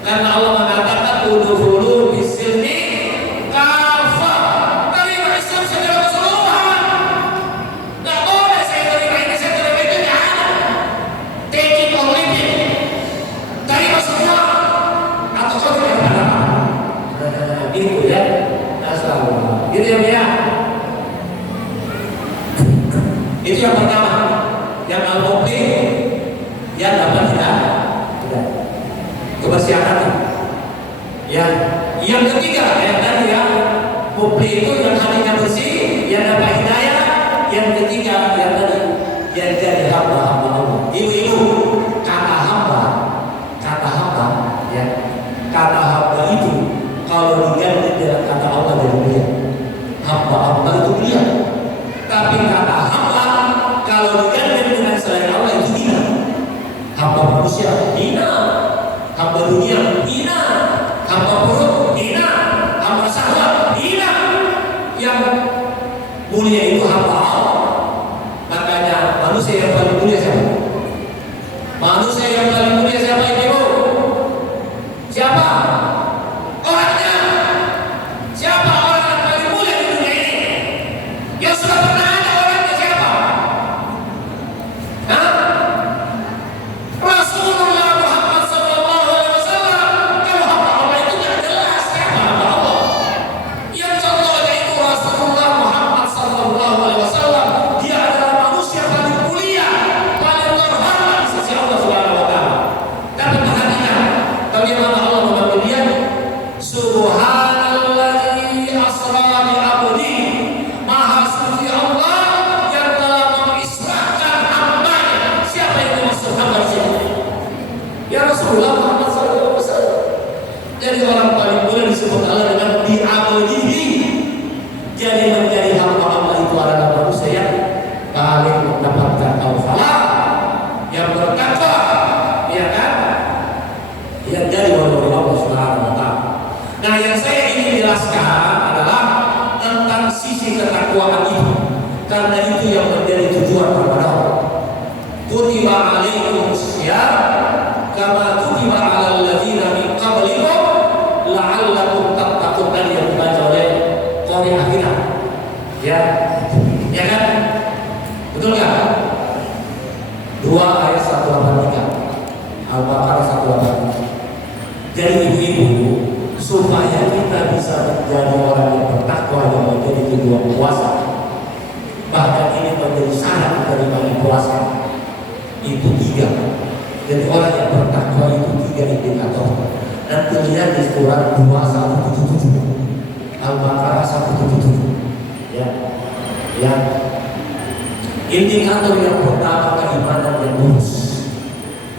karena Allah mengatakan udkhulu fis-silmi kafah. Terima Islam secara keseluruhan. Tidak boleh saya terima ini, saya terima itu, tidak ada. Take it or leave it. Terima semua atau kau tidak ada apa. Gitu ya. Astagfirullah. Gitu ya. Itu yang pertama. Yang al-muflih, yang dapat hidayah. Kebersihan hati. Ya. Yang ketiga, yang tadi ya, muflih itu yang hatinya bersih, yang dapat hidayah. Yang ketiga, yang tadi, yang jadi hamba Allah. Ibu-ibu, kata hamba, ya, kata hamba itu kalau diganti dengan kata Allah dari dia, hamba Allah itu dia. Tapi kata hamba manusia hina, hamba dunia hina, hamba perut hina, hamba syahwat hina. Yang mulia itu hamba Allah. Makanya manusia yang paling mulia siapa? Manusia yang paling mulia siapa ibu? Siapa? Orangnya. Siapa orang yang paling mulia di dunia ini? Yang sudah pernah ada orangnya siapa? Hah? Rasulullah Muhammad sallallahu alaihi wasallam. Kalau hamba Allah itu tidak jelas siapa hamba Allah. Yang contohnya itu Rasulullah Muhammad sallallahu alaihi wasallam. Dia adalah manusia paling mulia, paling terhormat di sisi Allah Subhanahu wa taala. Tapi perhatikan, bagaimana Allah memanggil dia? Subhanalladzi asra bi abdi. Maha suci Allah yang telah mengisrakan hambanya. Siapa yang dimaksud hamba di sini? Ya Rasulullah Muhammad sallallahu alaihi wasallam. Jadi orang paling mulia disebut Allah dengan bi abdihi. Jadi menjadi hamba Allah itu adalah manusia yang paling mendapatkan al-falah, yang bertakwa, ya kan? Yang dari wali Allah Subhanahu wa taala. Nah, yang saya ingin jelaskan adalah tentang sisi ketakwaan itu. Karena itu yang menjadi tujuan Ramadan. Kutiba alaikum syiyam kama kutiba alal ladzina min qablikum la'allakum tattaqun. Tadi yang dibaca oleh Qori Akhirah. Ya. Ya kan? Betul enggak? 2 ayat 183. Al-Baqarah 183. Jadi ibu-ibu, supaya kita bisa menjadi orang yang bertakwa yang menjadi tujuan puasa, bahkan ini menjadi syarat dari puasa itu 3. Jadi orang yang bertakwa itu 3 indikator. Nanti lihat di surat 2177 Al-Baqarah 177. Ya. Ya. Indikator yang pertama keimanan yang lurus.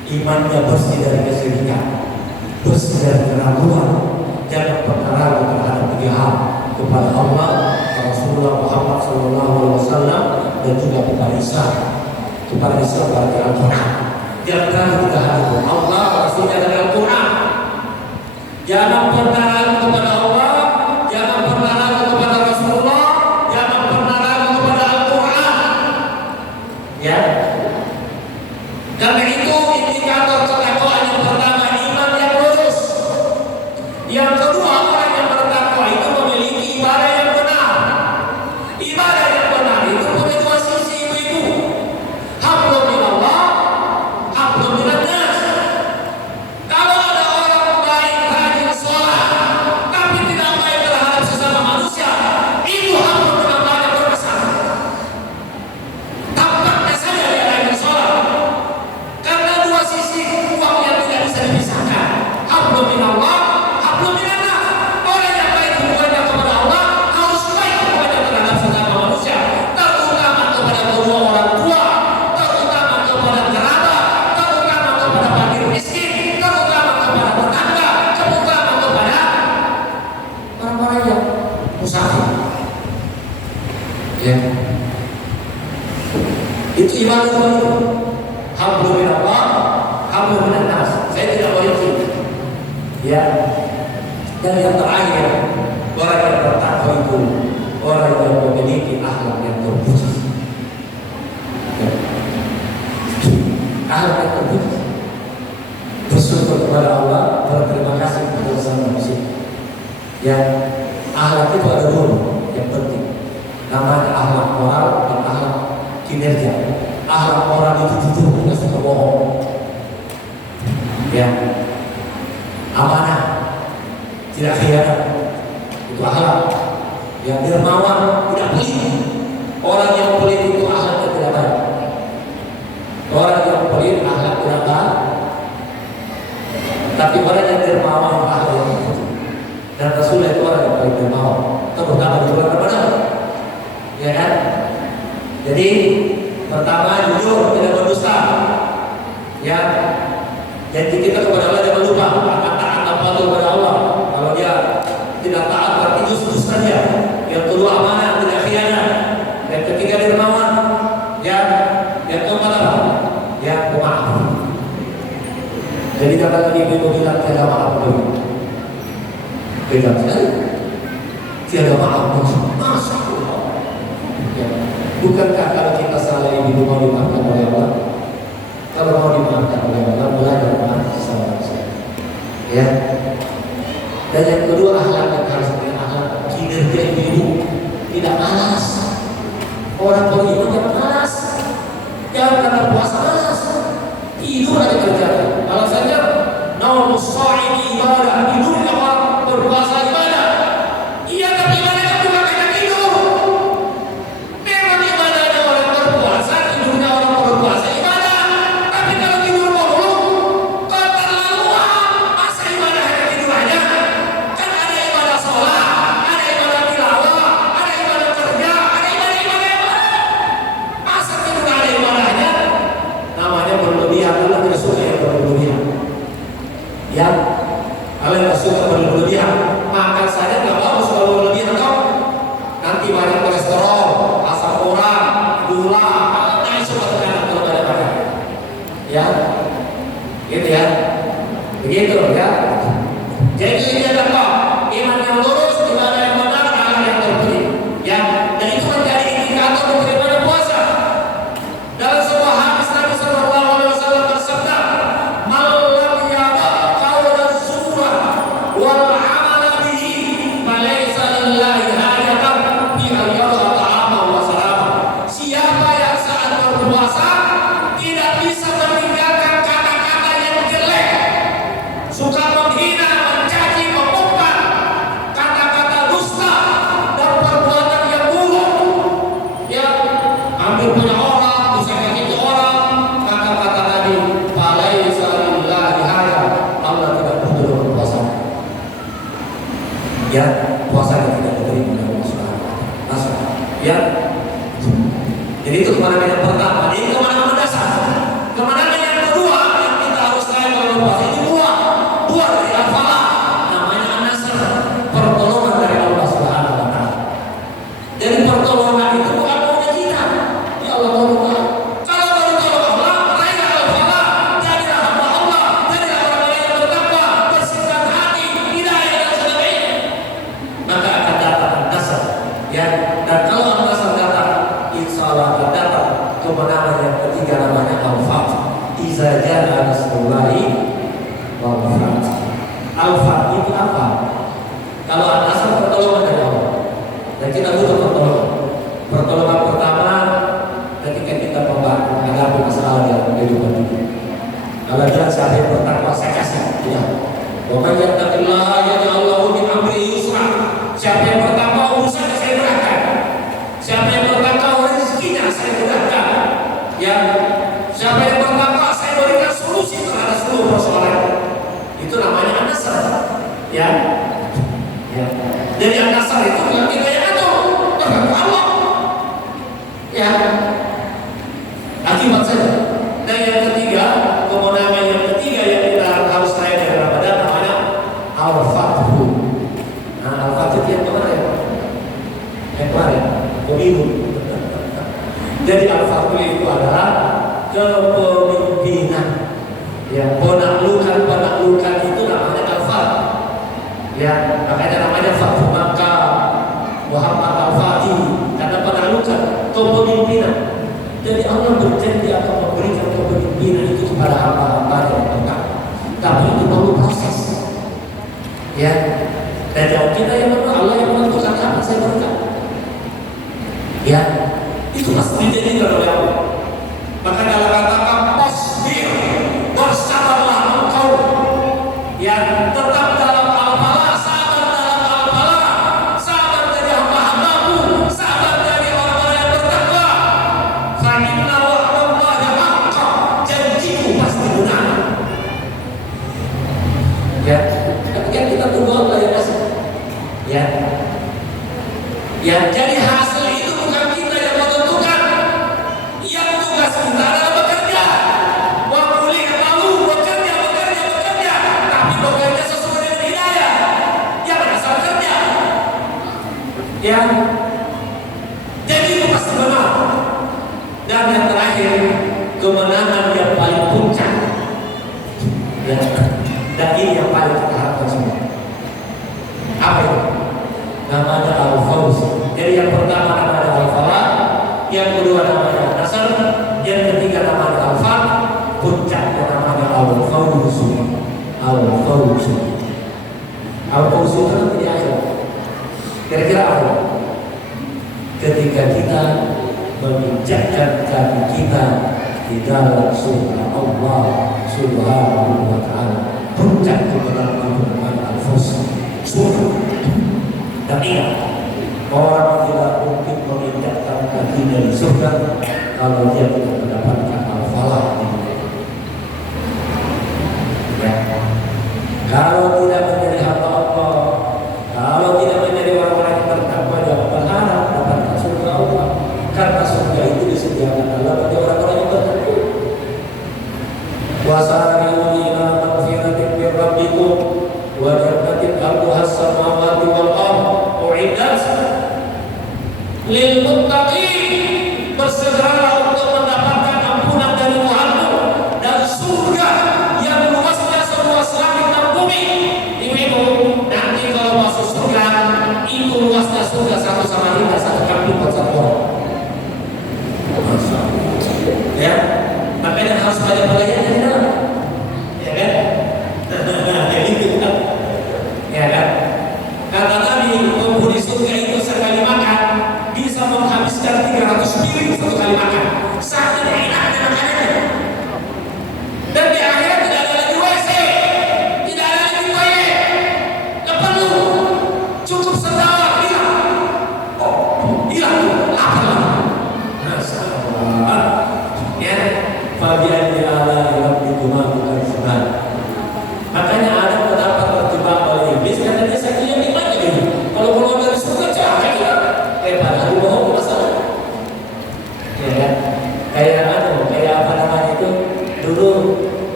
Imannya bersih dari kesyirikan, bersih dari keraguan, jangan pernah ragu terhadap 3 hal: kepada Allah, Rasulullah Muhammad SAW, dan juga kepada Islam. Kepada Islam berarti Al-Quran. Jangan ragu 3 hal itu: Allah, Rasulnya, dan Al-Quran. Jangan pernah ragu kepada Allah, jangan pernah ragu kepada Rasulullah, jangan pernah ragu kepada Al-Quran. Ya. Karena itu indikator ketakwaan yang pertama, iman yang lurus. Yang kedua, orang yang bertakwa itu memiliki ibadah yang benar. Ibadah yang benar itu punya 2 sisi, ibu-ibu. Hablum minallah, hablum minan nas. Kalau ada orang baik, rajin sholat, tapi tidak baik terhadap sesama manusia, itu hablum minallah yang bermasalah. Tampaknya saja dia rajin sholat, karena 2 sisi uang yang tidak bisa dipisahkan. Hablum minallah, hablum minan nas. Orang yang baik hubungannya kepada Allah harus baik hubungannya terhadap sesama manusia, terutama kepada kedua orang tua, terutama kepada kerabat, terutama kepada fakir miskin, terutama kepada tetangga, terutama kepada orang-orang yang musafir. Ya. Itu ibadah itu. Hablum minallah, hablum minan nas. Saya tidak merinci. Ya. Dan yang terakhir, orang yang bertakwa itu orang yang memiliki akhlak yang terpuji. Ya. Akhlak yang terpuji. Bersyukur kepada Allah, berterima kasih kepada sesama manusia. Ya. Akhlak itu ada 2 yang penting. Namanya akhlak moral dan akhlak kinerja. Akhlak moral itu jujur, tidak suka bohong. Ya. Amanah, tidak khianat, itu akhlak. Yang dermawan, tidak pelit. Orang yang pelit itu akhlaknya tidak baik. Orang yang pelit akhlak tidak baik. Tapi orang yang dermawan akhlak yang baik. Dan Rasulullah itu orang yang paling dermawan, terutama di bulan Ramadan. Ya kan? Jadi pertama, jujur, tidak berdusta. Ya. Jadi kita kepada Allah jangan lupa akan taat dan patuh kepada Allah. Kalau dia tidak taat berarti dusta dia. Yang kedua, amanah, tidak khianat. Yang ketiga, dermawan. Ya. Yang keempat apa? Ya, pemaaf. beliau bilang tiada maaf beliau. Beda sekali. Tiada maaf, Masya Allah. Ya. Bukankah kalau kita salah ini mau dimaafkan oleh Allah? Kalau mau dimaafkan oleh Allah, belajar maaf sama saya. Ya. Dan yang kedua, akhlak yang harus akhlak kinerja ibu tidak malas. Orang beriman jangan malas. Jangan karena puasa malas. Tidur ada kerjaan. Alasannya naumus shaim ibadah. Tidurnya orang berpuasa ibadah. Iya, tapi ibadah bukan hanya tidur. Memang ibadahnya orang berpuasa, tidurnya orang berpuasa ibadah. Tapi kalau tidur mulu, keterlaluan. Masa ibadah hanya tidur aja? Kan ada ibadah sholat, ada ibadah tilawah, ada ibadah kerja, ada ibadah. Masa tidur ada ibadahnya? Namanya berlebihan. Allah tidak suka yang berlebihan. Ya, Allah tidak suka berlebihan. Makan saja nggak bagus kalau berlebihan kau. Nanti banyak kolesterol, asam urat, gula, naik semua tekanan kalau pada makan. Ya, gitu ya. Begitu ya. Jadi ini adalah iman yang lurus, ibadah yang benar, akhlak yang terpuji. Ya, dan itu menjadi indikator daripada puasa. Dalam sebuah hadis Nabi Sallallahu Alaihi Wasallam bersabda, "Malam yada qawla zura wal amal bihi, falaysa lillahi hajatan fi ayyada ta'ama wa salama." Siapa yang saat berpuasa tidak bisa meninggalkan kata-kata yang jelek, suka menghina, mencaci, memukul, kata-kata dusta dan perbuatan yang buruk, ya ambil punya orang, disakiti orang, kata-kata tadi, falaisa lillahi haja, Allah tidak butuh dengan puasa. Ya, puasa yang tidak diterima oleh Allah Subhanahu wa Ta'ala. Ya. Jadi itu kemenangan yang pertama. Ini kemenangan dasar. Kemenangan yang kedua yang kita harus raih dalam puasa ini buah dari al-falah, namanya an-nasr, pertolongan dari Allah Subhanahu wa Ta'ala. Dari pertolongan itu bukan maunya kita. Ya Allah tolong. Kalau baru tolong Allah, raihlah al-falah, jadilah hamba Allah, jadilah orang-orang yang bertakwa, bersihkan hati, hidayah dan sebagainya. Maka akan datang an-nasr. Ya, dan kalau an-nasr datang, insya Allah akan datang kemenangan yang ketiga namanya al-fath. Iza jaa nasrullahi wal fath. Al-fath itu apa? Kalau an-nasr pertolongan dari Allah. Dan kita butuh pertolongan. Pertolongan pertama ketika kita menghadapi masalah dalam kehidupan kita. Allah bilang siapa yang bertakwa saya kasih. Ya. Wa man yattaqillaha yaj'al lahu min amrihi yusra. Siapa yang bertakwa urusannya saya mudahkan. Siapa yang bertakwa rezekinya saya mudahkan. Ya. Siapa yang bertakwa saya berikan solusi terhadap seluruh persoalan. Itu namanya an-nasr. Ya. Ya. Jadi an-nasr itu yang kita terhadap Allah. Ya. Akibat saja. Dan yang ketiga, kemenangan yang ketiga yang kita harus raih dari Ramadan namanya al-fathu. Nah, al-fathu itu yang kemarin. Yang kemarin, pemilu. Jadi al-fathu itu adalah kepemimpinan. Ya, penaklukan itu namanya al-fathu. Ya, makanya namanya Fathu Makkah, Muhammad al-Fatih, karena penaklukan, kepemimpinan. Jadi Allah berjanji akan memberikan kepemimpinan itu kepada hamba-hamba yang bertakwa. Tapi itu perlu proses. Ya, dan jauh kita yang menentukan, Allah yang menentukan kapan saya berkah. Ya, itu pasti dijadikan oleh Allah. Maka dalam kata-kata posbir, bersabarlah engkau. Ya, tetap dalam al-falah, sabar dalam al-falah, sabar dari hamba-hambamu, sabar dari orang-orang yang bertakwa. Fa inna wa'dallahi haqqan, janjiku pasti benar. Ya, ketika kita tunggu Allah yang kasih. Ya. Ya, jadi hasil itu bukan kita yang menentukan. Yang tugas kita adalah bekerja. Wa qul i'malu, bekerja. Tapi bekerja sesuai dengan hidayah. Jangan asal kerja. Ya. Jadi itu pasti benar. Dan yang terakhir, kemenangan yang paling puncak. Ya. Dan ini yang paling kita harapkan semua. Apa itu? Namanya Al-Fawz. Jadi yang pertama namanya Al-Falah, yang kedua namanya Nasr, yang ketiga namanya Al-Fat, puncaknya namanya Al-Fawz. Al-Fawz. Al-Fawz itu nanti di akhir. Kira-kira apa? Ketika kita menginjakkan kaki kita di dalam surga Allah Subhanahu wa Ta'ala, puncak kebenaran Al-Fawz, surga. Dan ingat, orang tidak mungkin menginjakkan kakinya di surga kalau dia tidak mendapatkan al-falah di dunia. Ya. Kalau tidak menjadi hamba Allah, kalau tidak menjadi orang-orang yang bertakwa, dia berharap mendapatkan surga Allah, karena surga itu disediakan Allah bagi orang-orang yang bertakwa. Wasari'u ila magfiratin min rabbikum wa jannatin 'arduha as-samawati wal ardh u'iddat lil muttaqin. Bersegeralah untuk mendapatkan ampunan dari Tuhanmu dan surga yang luasnya seluas langit dan bumi. Ibu-ibu, nanti kalau masuk surga, itu luasnya surga satu sama lima, satu kampung buat satu orang. Ya, makanya harus banyak pelajaran di dalam. Ya kan? Jadi itu kan. Ya kan? Kata Nabi, penghuni surga itu sekali makan bisa menghabiskan 300 piring satu kali makan. Saking enaknya makanannya. Dan di akhirat tidak ada lagi WC, tidak ada lagi toilet, tidak perlu, cukup sendawa hilang. Oh, hilang, lapar lagi. Nah, ya, bagian di ala yang dikumah bukan sunnah. Makanya ada pendapat terjebak oleh iblis karena dia saking nikmatnya gitu. Kalau keluar dari surga capek ya. Padahal bohong masalah. Ya kan? Kayak apa namanya itu? Dulu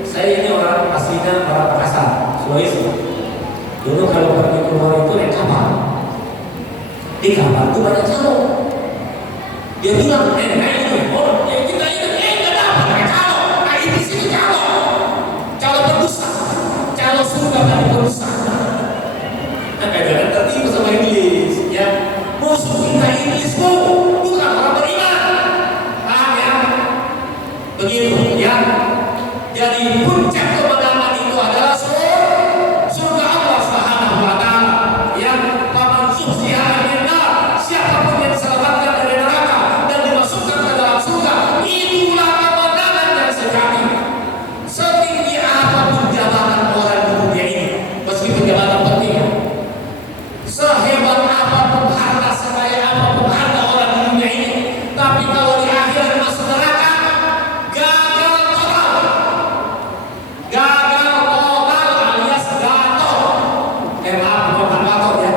saya ini orang aslinya orang Makassar, Sulawesi. Dulu kalau pergi keluar itu naik kapal. Di kapal itu banyak calo. Dia bilang, naik ini, oh, ya kita ini, nggak dapat naik calo. Nah, di sini calo. Calo berdosa. Calo surga tapi berdosa. Nah, jangan tertipu sama iblis, ya. Musuh kita iblismu bukan orang beriman. Paham ya? Begitu ya. Jadi puncak kemenangan itu adalah surga Allah Subhanahu wa Ta'ala. Yang paman zuhziha 'anil nar, siapapun yang diselamatkan dari neraka dan dimasukkan ke dalam surga, itulah kemenangan yang sejati. Setinggi apapun jabatan orang di dunia ini, meskipun jabatan penting, sehebat apapun harta, sekaya apapun harta orang di dunia ini, tapi kalau di akhirat masuk neraka, gagal total. Gagal total alias gatot. Maaf, bukan gatot ya.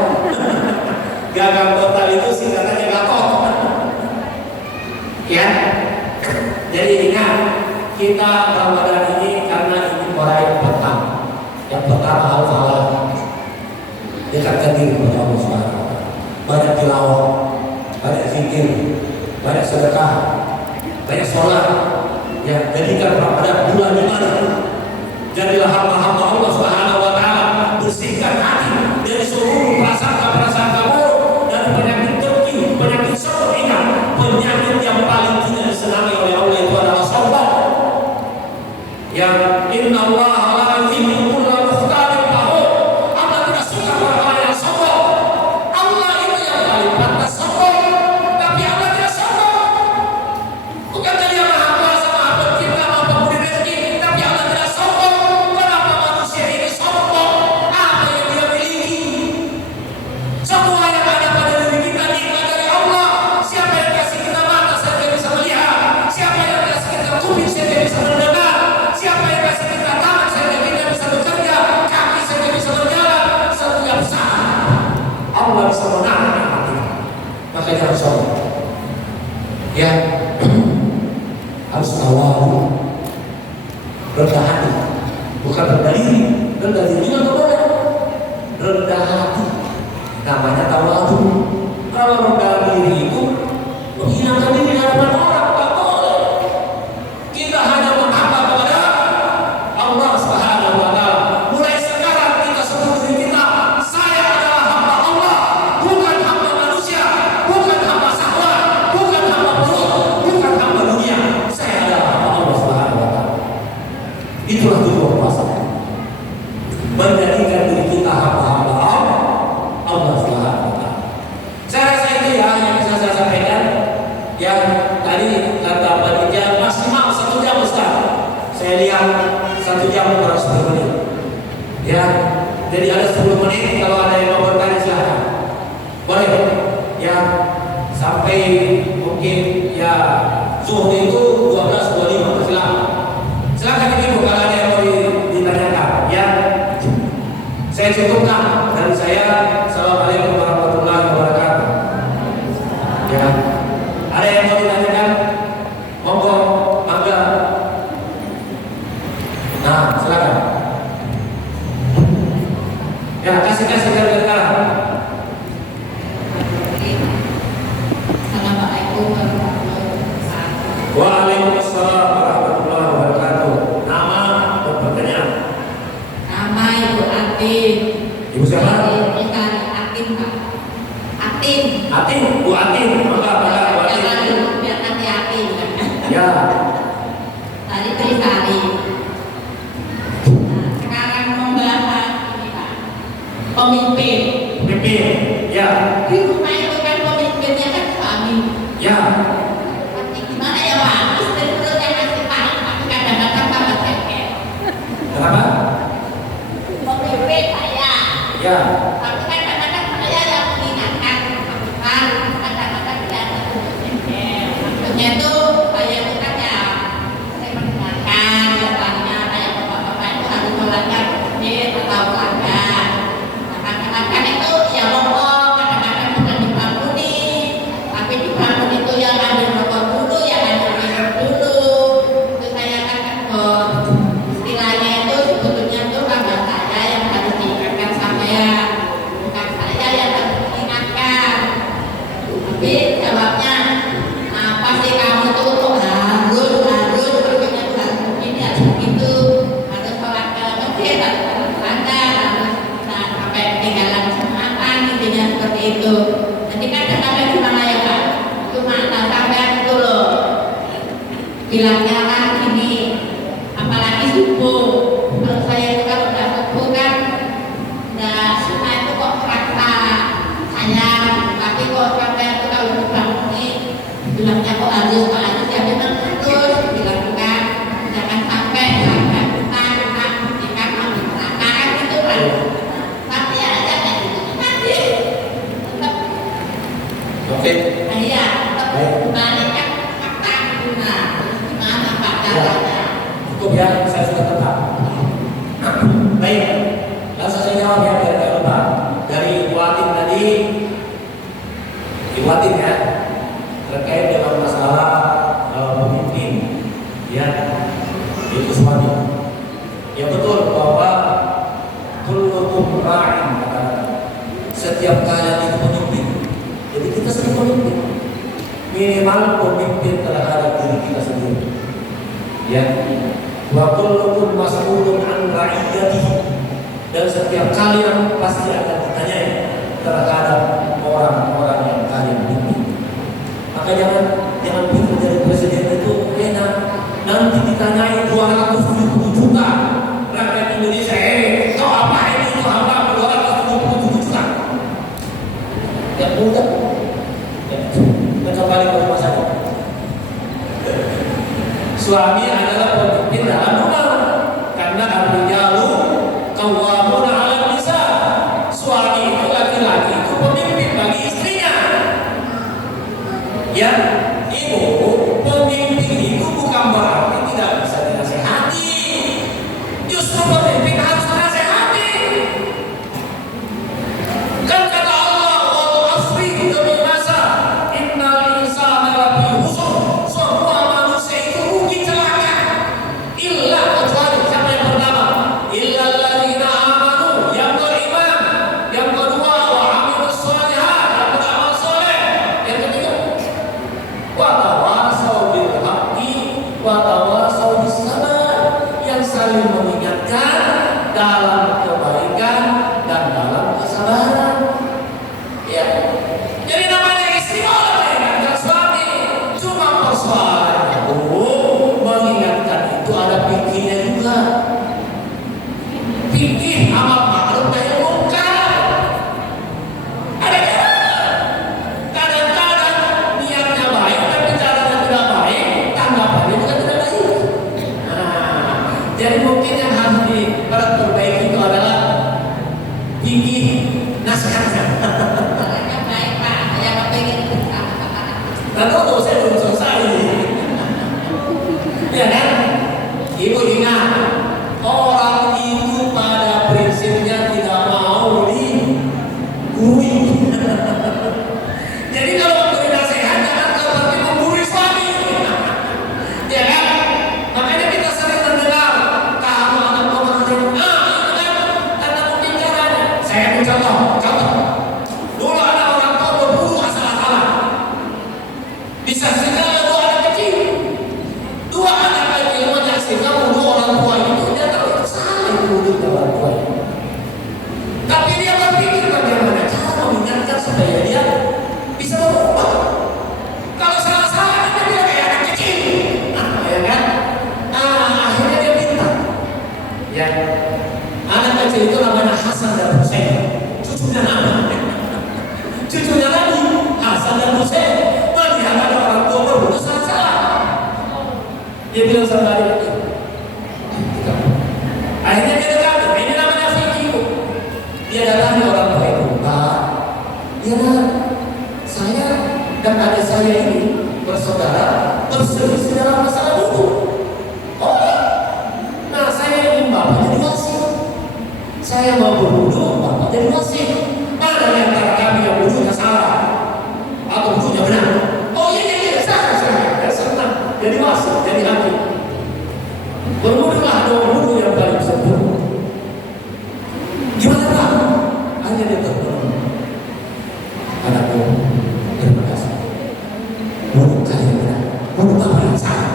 Gagal total itu singkatannya gatot. Ya. Jadi ingat, kita Ramadan ini karena ini orang petang. Yang pertama al-falah, dekatkan diri kepada Allah Subhanahu wa Ta'ala. Banyak tilawah, banyak zikir, banyak sedekah, banyak sholat. Ya, jadikan Ramadan bulan di mana? Jadilah hamba-hamba Allah Subhanahu wa Ta'ala. Bersihkan hati dari seluruh prasangka-prasangka buruk, dari penyakit dengki, penyakit sombong. Ingat, penyakit yang paling tidak disenangi oleh Allah itu adalah sombong. Yang inna Allah la yuhibbu kulla mukhtalin fakhur. Allah tidak suka orang yang sombong. Allah itu yang paling pantas sombong, tapi Allah tidak sombong. Bukan dia maha kuasa, maha pencipta, maha pemberi rezeki, tapi Allah tidak sombong. Kenapa manusia ini sombong? Apa yang dia miliki? Semua yang ada pada diri kita nikmat dari Allah. Siapa yang kasih kita mata saja bisa melihat? Siapa yang kasih kita kuping saja bisa mendengar? Siapa yang kasih kita tangan saja kita bisa bekerja, kaki saja bisa berjalan? Setiap saat Allah bisa menahan nikmat kita. Makanya harus sombong. Ya, harus tawadhu, rendah hati, bukan rendah diri. Rendah diri nggak boleh. Rendah hati, namanya tawadhu. Kalau rendah diri itu menghinakan diri di hadapan orang, nggak boleh. Kita hanya menghamba kepada Allah Subhanahu wa Ta'ala. Mulai sekarang tadi kata panitia maksimal 1 jam Ustaz. Saya lihat 1 jam kurang 10 menit. Ya, jadi ada 10 menit. Kalau ada yang mau bertanya silahkan. Boleh. Ya, sampai mungkin ya zuhur itu 12.25. Silakan ibu kalau ada yang mau ditanyakan. Ya, saya cukupkan dari saya. Assalamualaikum warahmatullahi wabarakatuh. Ya, ada yang mau ditanyakan? Monggo, mangga. Nah, silakan. Ya, kasih kalian. Assalamualaikum warahmatullahi wabarakatuh. Waalaikumsalam warahmatullahi wabarakatuh. Nama dan pertanyaan. Nama Ibu Atin. Ibu siapa? Atin, Pak. Atin. Bu Atin. Mangga, Bu Atin. Jangan biar nanti Atin. Ya. Tadi Trisari. Nah, sekarang membahas ini, Pak. Pemimpin. Ya. Di rumah itu kan pemimpinnya kan suami. Ya. Tapi gimana ya, Pak? Istri terus yang ngasih tahu, tapi kadang-kadang tambah cengkel. Kenapa? Pemimpin saya. Ya. Tapi kadang-kadang saya yang mengingatkan, kadang-kadang tidak ada cengkel. Maksudnya itu saya itu kan ya, saya mendengarkan katanya kayak bapak-bapak itu harus melanggar masjid atau pelanggar. Nah, kadang-kadang itu ya rokok, kadang-kadang bukan dibangunin, tapi dibangun itu yang ambil rokok dulu, yang ambil minum dulu. Itu saya kan istilahnya itu sebetulnya itu tambah saya yang harus diingatkan saya, bukan saya yang harus diingatkan. Tapi jawabnya apa sih kamu tuh kok harus maksudnya tuh harus begini harus begitu, harus sholat ke masjid, harus sholat standar, harus sampai ketinggalan jumatan, intinya seperti itu. Jadi kadang-kadang gimana ya Pak, cuma sampai itu loh bilangnya kan gini, apalagi subuh. Kalau saya itu kalau udah subuh kan nggak suka itu kok merasa sayang, tapi kok sampai itu kalau dibangunin bilangnya kok harus ya benar harus dilakukan, jangan sampai hutang ikan ambil makanan gitu kan. Tapi ya ada kayak gitu nanti tetap Oke. iya tetap balik kan fakta guna gimana Pak caranya. Cukup ya, saya sudah tetap. Baik. Langsung saya jawab ya biar tidak lupa. Dari Ibu Atin tadi, Ibu Atin ya, terkait dengan masalah pemimpin, ya, itu suami. Ya betul bahwa kullukum ra'in, kata setiap kalian itu pemimpin. Jadi kita sendiri pemimpin. Minimal pemimpin terhadap diri kita sendiri. Ya, wa kullukum mas'ulun an ra'iyatihi, dan setiap kalian pasti akan ditanyai terhadap orang-orang yang kalian pimpin. Maka jangan pikir jadi presiden itu enak, nanti ditanyai 270 juta rakyat Indonesia, kau apa ini, kau apa 277 juta. Ya mudah. Ya, kembali ke rumah saja. Suami adalah pemimpin dalam rumah, karena ar-rijalu qawwamuna 'alan nisa. Suami itu laki-laki itu pemimpin bagi istrinya. Ya, ibu pemimpin itu bukan berarti tidak bisa dinasehati. Justru pemimpin harus dinasehati. Kan kata Allah, wal 'asri, demi masa, innal insana lafi khusr. Semua manusia itu rugi celaka. Illa kecuali siapa yang pertama? Illa alladzina amanu, yang beriman. Yang kedua, wa amilus shalihat, yang beramal soleh. Yang ketiga, wa tawasau bil haqqi wa tawasau bis sabar, yang saling mengingatkan dalam kebaikan dan dalam kesabaran. Ya. Jadi namanya istri boleh mengingatkan suami, cuma persoalannya mengingatkan itu ada fikihnya juga. Fikih amal ma'ruf nahi munkar. Ada jalan. Kadang-kadang niatnya baik tapi cara dulu, saya belum selesai. Ya kan? Ibu ingat, orang itu pada prinsipnya tidak mau digurui. Jadi kalau memberi nasihat jangan seperti menggurui suami. Ya kan? Makanya kita sering mendengar kamu anak pemahaman itu kan karena mungkin caranya. Saya ambil contoh. Dulu ada orang tua berburu asal-asalan. Disaksikan oleh dua anak kecil. Dua anak kecil menyaksikan bunuh orang tua itu, dia tahu itu salah itu bunuh orang tua itu. Tapi dia berpikir bagaimana cara mengingatkan supaya dia bisa berubah. Kalau salah-salah dia kayak anak kecil, ya kan? Akhirnya dia minta. Ya, anak kecil itu namanya Hasan dan Husain, cucunya Nabi Hasan dan Husain. Melihat ada orang tua berbunuh salah-salah, dia bilang sama adik, akhirnya dia datang. Ini namanya fikih. Dia datangi orang tua itu, Pak. Ya kan? Saya dan adik saya ini bersaudara berselisih dalam masalah wudu. Oh, nah saya ingin bapak jadi wasit. Saya mau berwudu, bapak jadi wasit. Mana yang antara kami yang wudunya salah atau wudunya benar? Oh iya, saya senang jadi wasit, jadi hakim. Berwudulah dong, wudu yang paling sempurna. Gimana Pak? Hanya dia terpenuh. Anakku, terima kasih. Wudu kalian benar, wudu bapak yang salah.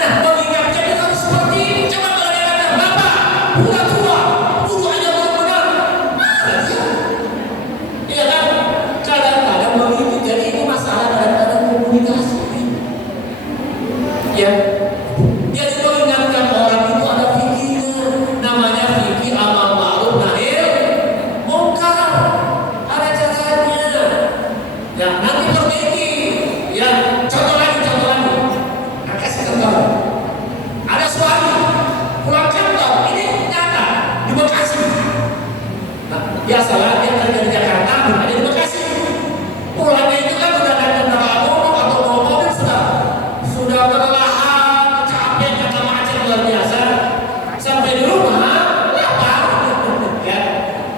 Nah, mengingatnya kita harus seperti ini. Coba kalau dia kata, Bapak, udah tua, wudu aja belum benar. Mana dia? Iya kan? Kadang-kadang begitu. Jadi ini masalah kadang-kadang komunikasi. Ya. Jadi mengingatkan orang itu ada fikirnya. Namanya fikir amal ma'ruf nahi munkar. Ada caranya. Ya, nanti perbaiki. Ya, contoh lagi. Nah, kasih contoh. Ada suami pulang kantor, ini nyata di Bekasi. Nah, biasalah dia kerja di Jakarta, bukannya di Bekasi. Pulangnya itu kan sudah ada kendaraan umum atau mobil sudah kelelahan, capek, kata macet luar biasa. Sampai di rumah lapar. Ya.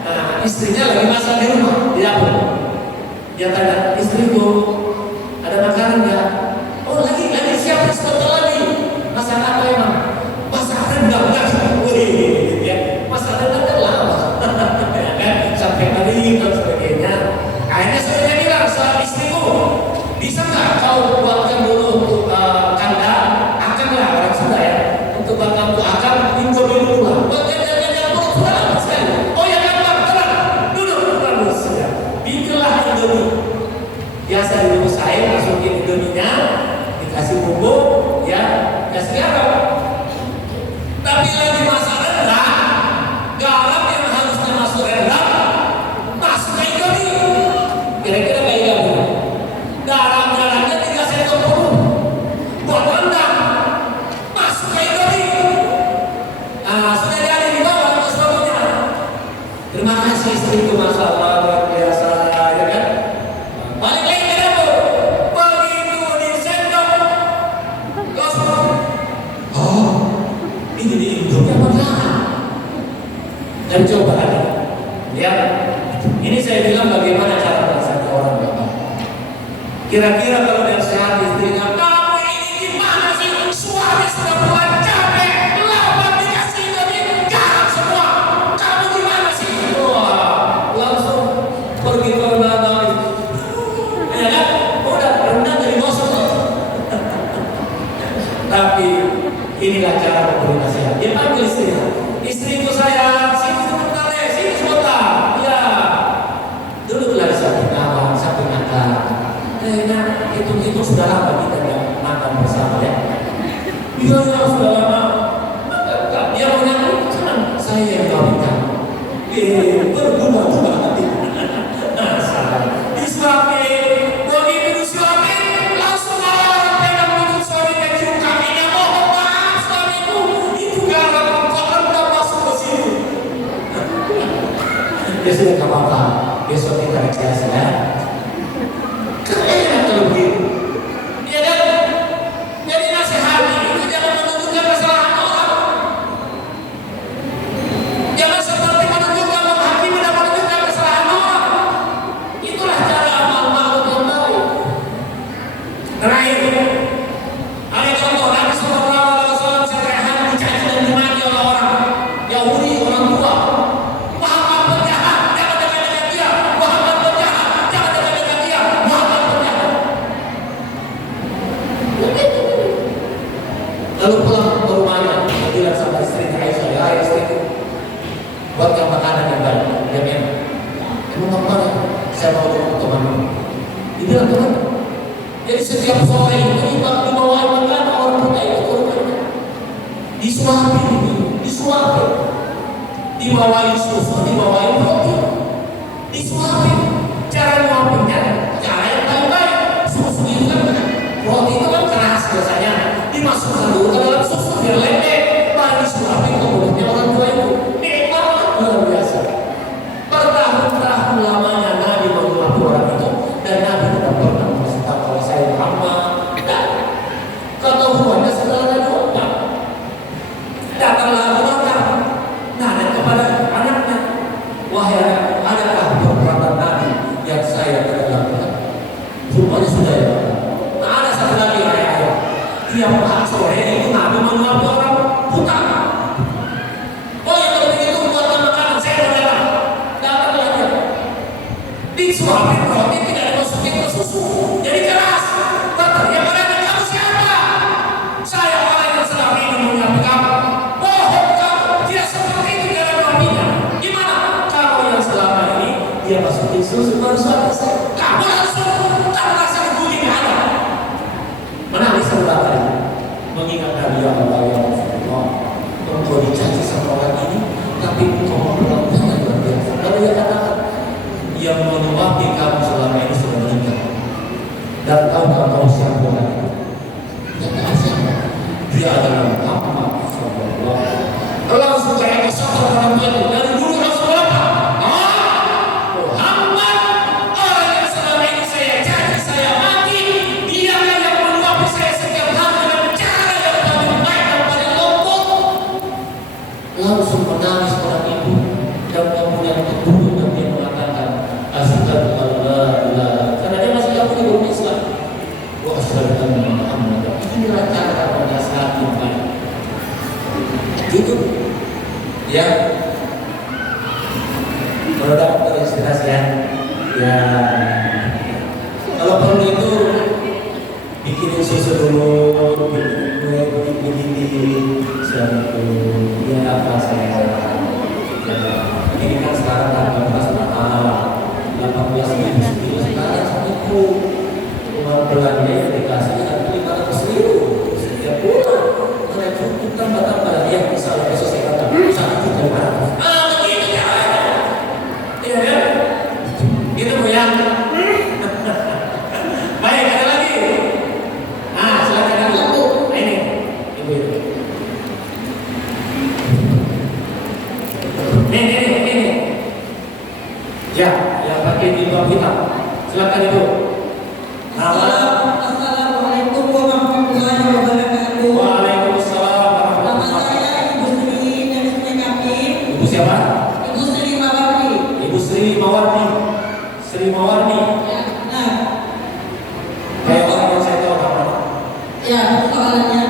Nah, istrinya lagi masak di rumah, di dapur. Dia tanya, istriku, ada makanan nggak? Oh, lagi siapin sebentar lagi. Masak apa emang? Masak rendang. Wih, ya. Masak rendang kan lama. Ya kan? Sampai kering dan sebagainya. Akhirnya saya bilang sama istriku, bisa nggak kau buatkan dulu untuk kanda? Akan lah orang Sunda ya. Untuk bakal akan Indomie dulu lah. Buatkan jangan perut sudah lama sekali. Oh ya kan Bang, tenang. Duduk bagus ya. Bikinlah Indomie. Biasa direbus air, masukin Indominya, dikasih bumbu, ya, kasih garam. Tapi lagi masak rendang, garam yang harusnya masuk rendang, masuk ke Indomie. Kira-kira kayak gimana? Garamnya 3 sendok penuh buat rendang, masuk ke Indomie. Nah, sudah jadi di bawah ke suaminya. Terima kasih istriku, Masya Allah, luar biasa, ya kan? Balik lagi ke dapur. Begitu disendok, langsung, oh, ini di Indomie apa enggak? Dan coba lagi. Ya, ini saya bilang bagaimana cara menasihati orang bapak. Kira-kira kalau dia sehat istrinya, kamu ini gimana sih? Suami sudah pulang capek, lapar dikasih Indomie, garam semua. Kamu gimana sih? Wah, langsung pergi ke mana? Ya kan? Udah rendah dari gosok. Tapi inilah cara memberi nasihat. Dia panggil istrinya. Istriku sayang, sini sebentar ya, sini sebentar. Ya, duduklah di samping awak, samping akar. Nah, itu sudah lama kita nggak makan bersama ya. Iya, sudah lama. Enggak, dia mau nyanyi, senang. Saya yang kawinkan. Berguna-guna nanti. Disuapin, begitu disuapin, langsung orang pegang lutut suaminya, cium kakinya. Mohon maaf suamiku, itu garam kok rendam masuk ke sini. Dia sudah nggak apa-apa, besok kita rekreasi ya. Keren kalau begitu. Terakhir, ada contoh Nabi Sallallahu Alaihi Wasallam setelah dicaci dan dimaki oleh orang Yahudi, orang tua. Muhammad penjahat, jangan dekat-dekat dia. Muhammad penjahat, jangan dekat-dekat dia. Muhammad penjahat. Lalu pulang ke rumahnya, dia bilang sama istrinya Aisyah, ya istriku, buatkan makanan yang banyak, yang enak. Emang kemana? Saya mau ke teman. Dia bilang teman. Jadi setiap sore itu dibawain makanan orang punya itu ke rumahnya. Disuapin, dibawain susu, dibawain roti, disuapin. Cara nyuapinnya, cara yang paling baik. Susu itu kan, roti itu kan keras biasanya. Dimasukkan dulu ke dalam susu biar lembek, baru disuapin ke mulutnya orang tua itu. Nikmat luar biasa. Bertahun-tahun lamanya Nabi menyuapi orang itu dan Nabi tidak pernah bersikap kalau saya Muhammad. Kata hubungannya segala doa. Datanglah Abu Bakar, nanya kepada anaknya, wahai anak, adakah perbuatan Nabi yang saya tidak lakukan? Rupanya sudah ya. Nah, ada satu lagi ayah. Tiap sore itu Nabi menyuapi orang buta. Oh ya kalau begitu buatkan makanan saya berjalan. Datanglah dia. Disuapin roti tidak dimasukin ke susu. Jadi keras. Kata dia berani, kamu siapa? Saya orang yang selama ini menyuapi kamu. Bohong kamu. Tidak seperti itu cara menyuapinya. Gimana? Kalau yang selama ini dia masukin susu baru suami saya. Kamu langsung tak merasa dibully ada. Menangis sebentar. Mengingat Nabi Allah ya Rasulullah, engkau dicaci sama orang ini, tapi engkau memperlakukan luar biasa. Lalu dia katakan, yang menyuapi kamu selama ini sudah meninggal. Dan tahu siapa orang itu? Tidak tahu siapa. Dia adalah Muhammad Sallallahu Alaihi Wasallam. Langsung kayak kesal orang tua itu. Dari dulu langsung apa? Muhammad, orang yang selama ini saya caci, saya mati. Dia yang menyuapi saya setiap hari dengan cara yang paling baik dan paling lembut. Langsung menangis orang itu dan kemudian tertuduh dan dia mengatakan, asyhadu an la ilaha, karena dia masih tahu dia belum Islam. Wa asyhadu anna Muhammadan. Inilah cara menasihati yang baik. Gitu. Ya. Produk terinspirasi ya. Ya. Kalau perlu itu bikinin susu dulu, bikin kue begini, ya apa saya. Ini kan sekarang 18 mahal, 18.000 sekarang seminggu. Uang belanja yang dikasih kan 500.000 setiap bulan. Karena cukup tambah-tambah ya misalnya besok saya kata 1 juta 500. Begitu ya. Iya kan? Gitu Bu ya. Baik, ada lagi. Nah, silakan Bu. Nah, ini Ibu. Ini. Ya, yang pakai di bawah kita. Silakan Ibu. Assalamualaikum warahmatullahi wabarakatuh. Waalaikumsalam Nama warahmatullahi saya Ibu Sri dari Sungai Kaping. Ibu siapa? Ibu Sri Mawardi. Ibu Sri Mawardi. Sri Mawardi. Ya, nah, Kayak orang yang saya tahu namanya. ya soalannya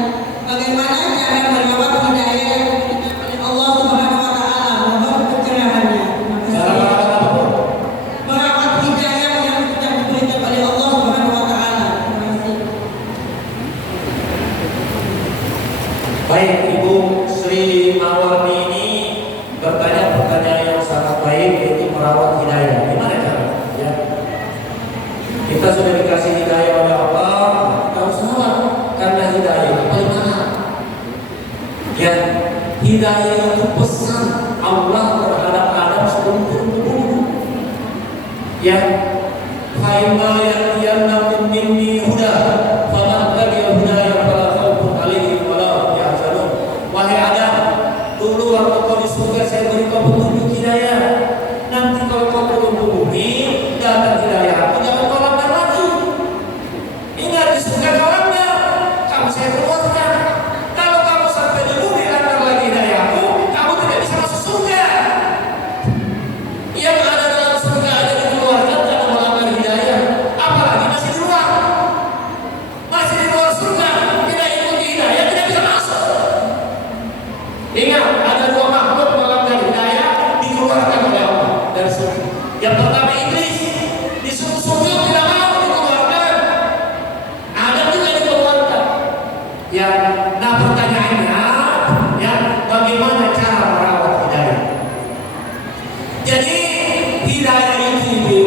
bagaimana cara merawat hidayah yang diberikan oleh Allah Subhanahu Wa Taala? Mohon pencerahannya. Terima Cara kasih. merawat apa Bu? Merawat hidayah yang sudah diberikan oleh Allah Subhanahu Wa Taala. Terima kasih. Baik, Ibu Sri Mawardi ini bertanya pertanyaan yang sangat baik, yaitu merawat hidayah. Gimana cara? Ya. Kita sudah dikasih hidayah oleh Allah, kita usaha karena hidayah itu paling mahal. Ya, hidayah itu pesan Allah terhadap Adam sebelum turun ke bumi. Ya, fa'imma ya'tiyannakum minni huda faman tabi'a hudaya fala khaufun 'alaihim wa la hum yahzanun. Wahai Adam, dulu waktu kau di surga saya beri kau petunjuk hidayah. Nanti kalau kau turun ke bumi, dapat hidayah aku, jangan kau langgar lagi. Ingat di surga kau langgar, kamu saya keluarkan. Kalau kamu sampai di bumi langgar lagi hidayah aku, kamu tidak bisa masuk surga. Yang ada dalam surga aja dikeluarkan karena melanggar hidayah, apalagi masih di luar. Ya, nah pertanyaannya, ya bagaimana cara merawat hidayah? Jadi hidayah itu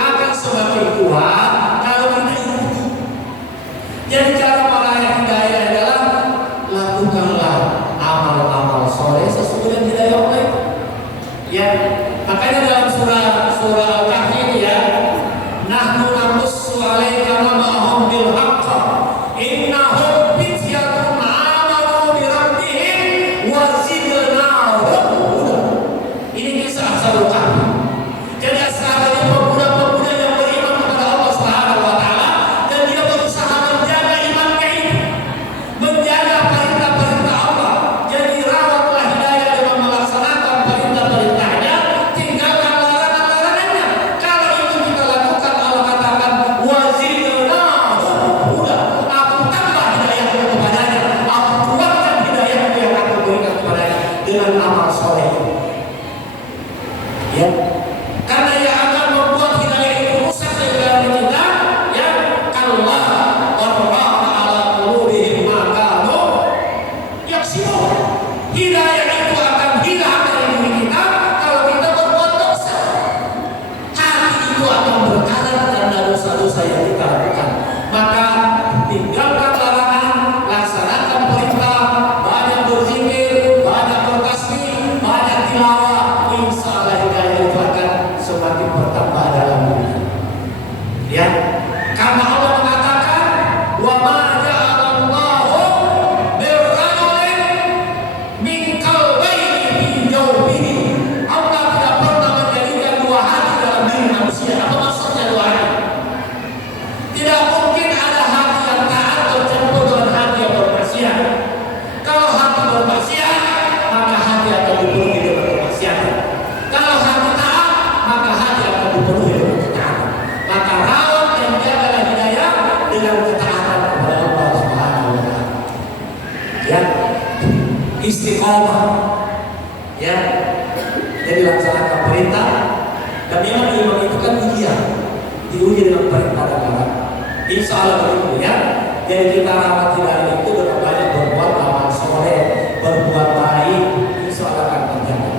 akan semakin kuat kalau kita ikuti. Jadi cara merawat hidayah adalah lakukanlah amal-amal soleh sesuai dengan hidayah Allah. Ya, makanya dalam surah Al-Kahfi ini ya, nahnu naqussu 'alaika naba'ahum bil haqq innahum fityatun amanu bi rabbihim wa zidnahum huda. Ini kisah Ashabul Kahfi. Jadi ashabul ini pemuda-pemuda yang beriman kepada Allah Subhanahu wa taala dan dia berusaha menjaga imannya ini, menjaga perintah-perintah Allah. Jadi rawatlah hidayah dengan melaksanakan perintah-perintahnya, tinggalkan larangan-larangannya. Kalau itu kita lakukan, Allah katakan wazidnahum huda. Aku tambah hidayahku kepadanya, aku kuatkan hidayahku yang aku berikan kepadanya dengan amal soleh. Ya, karena yang akan membuat hidayah itu rusak dari dalam kita, ya Allah warahmata ala qulubihim ma kanu yaksibun. Hidayah itu akan hilang dari diri kita kalau kita berbuat dosa. Hati itu akan berkarat karena dosa-dosa yang kita lakukan. Maka tinggalkan larangan, laksanakan perintah, banyak berzikir, banyak bertasbih, banyak tilawah. Insya Allah hidayah itu akan semakin bertambah dalam diri. Ya, karena Allah mengatakan wa ma ja'alallahu birrajulin min qalbayni fi jawfihi. Allah tidak pernah menjadikan dua hati dalam diri manusia. Apa maksudnya dua hati? Tidak mungkin ada hati yang taat bercampur dengan hati yang bermaksiat. Kalau hati bermaksiat, maka hati akan dipenuhi dengan kemaksiatan. Kalau hati taat, maka hati akan dipenuhi dengan ketaatan. Maka rawat dan jagalah hidayah dengan ketaatan kepada Allah Subhanahu wa taala. Ya, istiqomah. Ya, jadi laksanakan perintah. Dan memang iman itu kan ujian, diuji dengan perintah dan larangan. Insya Allah begitu ya. Jadi kita rawat hidayah itu dengan banyak berbuat amal soleh, berbuat baik, insya Allah akan terjaga.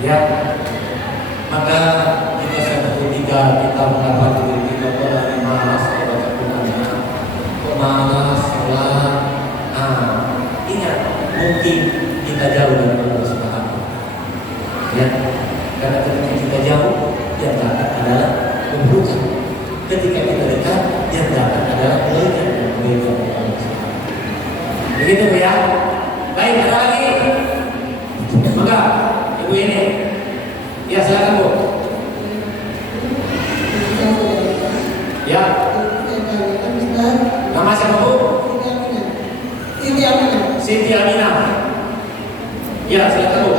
Ya, maka kita ketika kita mendapat diri kita berani malas baca Qurannya, malas sholat. Ingat, mungkin kita jauh dari Allah Subhanahu. Ya, karena ketika kita jauh, yang datang adalah keburukan. Ketika kita dekat, yang datang adalah kebaikan dan kebaikan dari Allah Subhanahu. Begitu ya. Baik, ada lagi. Maka ibu ini, ya silakan Bu. Ya. Nama siapa Bu? Siti Aminah. Ya, silakan Bu.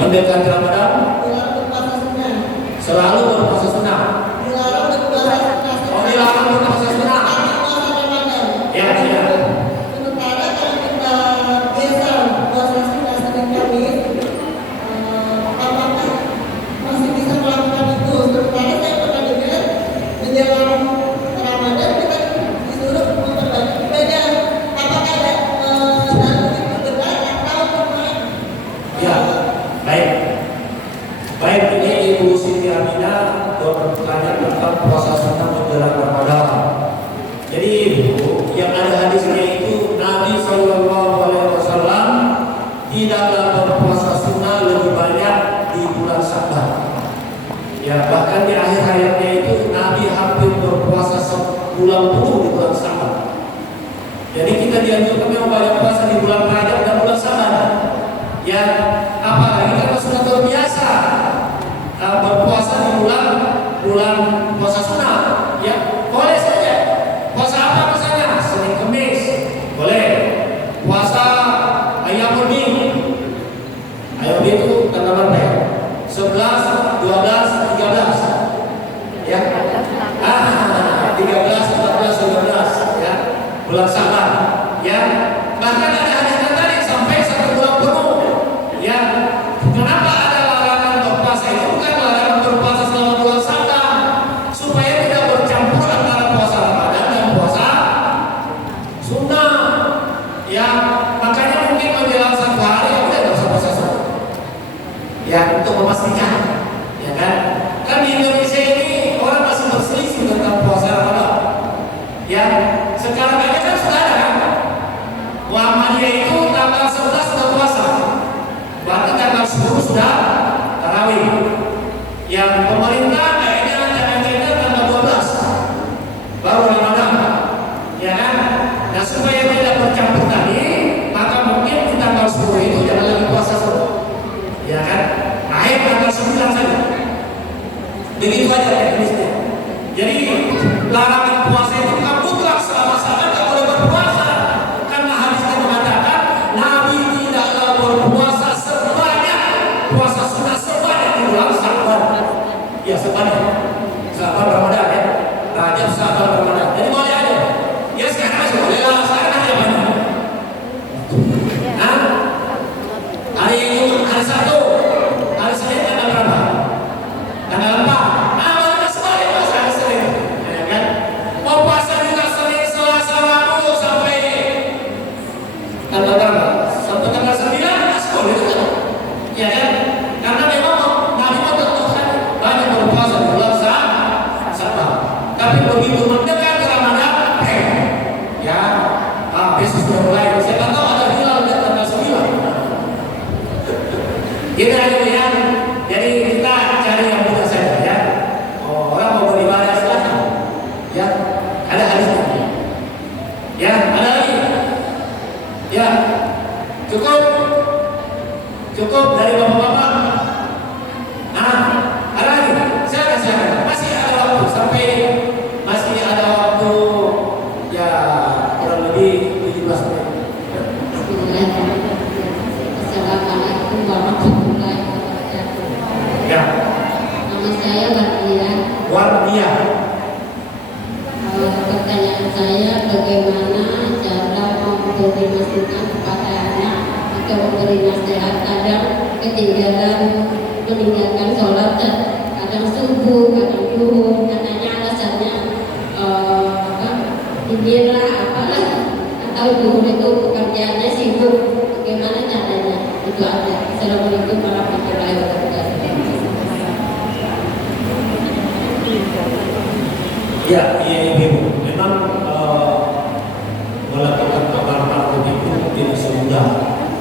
Mendekati Ramadan, selalu berpuasa sunnah. Oh, dilarang berpuasa sunnah. Ya, ya. Sementara kalau kita biasa puasa sunnah Senin Kamis, apakah masih bisa melakukan itu? Sementara saya pernah dengar menjelang Ramadan kita disuruh memperbanyak ibadah. Apakah ada dalil itu benar atau memang? Ya, baik. Baik, ini Ibu Siti Aminah bertanya tentang puasa sunnah menjelang Ramadan. Jadi Ibu, yang ada hadisnya itu Nabi SAW tidaklah berpuasa sunnah lebih banyak di bulan Sya'ban. Ya, bahkan di akhir hayatnya itu Nabi hampir berpuasa sebulan penuh di bulan Sya'ban. Jadi kita dianjurkan yang banyak puasa di bulan Rajab dan bulan Sya'ban. Ya, apalagi karena sudah terbiasa berpuasa di bulan puasa sunnah. Ya, boleh saja. Puasa apa misalnya? Senin Kamis, boleh. Puasa Ayyamul Bid. Ayyamul Bid itu tanggal berapa ya? 11, 12, 13. Ya. 13, 14, 15 ya. Bulan Sya'ban. Ya. Bahkan ada hadisnya tadi sampai 1 bulan penuh. Ya. memastikan, ya kan? Kan di Indonesia ini orang masih berselisih tentang puasa Ramadan. Ya, sekarang aja kan sudah ada kan? Muhammadiyah itu tanggal 11 sudah puasa, berarti tanggal 10 sudah tarawih. Yang pemerintah kayaknya jangan-jangan tanggal 12 baru Ramadan, ya kan? Nah supaya tidak bercampur tadi, maka mungkin di tanggal 10 itu jangan lagi puasa suruh, ya kan? Akhir tanggal 9 saja. Begitu aja teknisnya. Jadi larangan puasa itu bukan mutlak selama tidak boleh berpuasa, karena hadisnya mengatakan Nabi tidaklah berpuasa sebanyak puasa sunnah sebanyak di bulan Syawal. Ya sebanyak Syawal Ramadan ya, Rajab Syawal Ramadan. Jadi boleh aja. Ya sekarang masih boleh lah, sekarang aja banyak. Nah, hari ini hari Sabtu, hari Senin tanggal berapa? Tanggal 4. Begitu mendekat ke Ramadan, ya, besok sudah mulai. Saya tahu ada hilal di tanggal 9. Kita lihat, jadi kita cari yang mudah saja ya. Oh, orang mau beribadah silahkan. Ya, ada hadisnya. Ya, ada lagi. Ya, cukup dari bapak-bapak. Nah, ada lagi. Silakan. Masih ada waktu sampai. Masih ada waktu ya kurang lebih 17 menit. Assalamualaikum warahmatullahi wabarakatuh. Ya. Nama saya Wardia. Pertanyaan saya, bagaimana cara untuk dimasukkan kepada anak atau memberi nasihat kadang meninggalkan sholat, kadang subuh, kadang duhur, katanya alasannya tidurlah apalah, atau duhur itu pekerjaannya sibuk. Bagaimana caranya? Itu ada. Assalamualaikum warahmatullahi wabarakatuh. Ya, ibu. Memang melakukan kabar makhluk itu tidak semudah,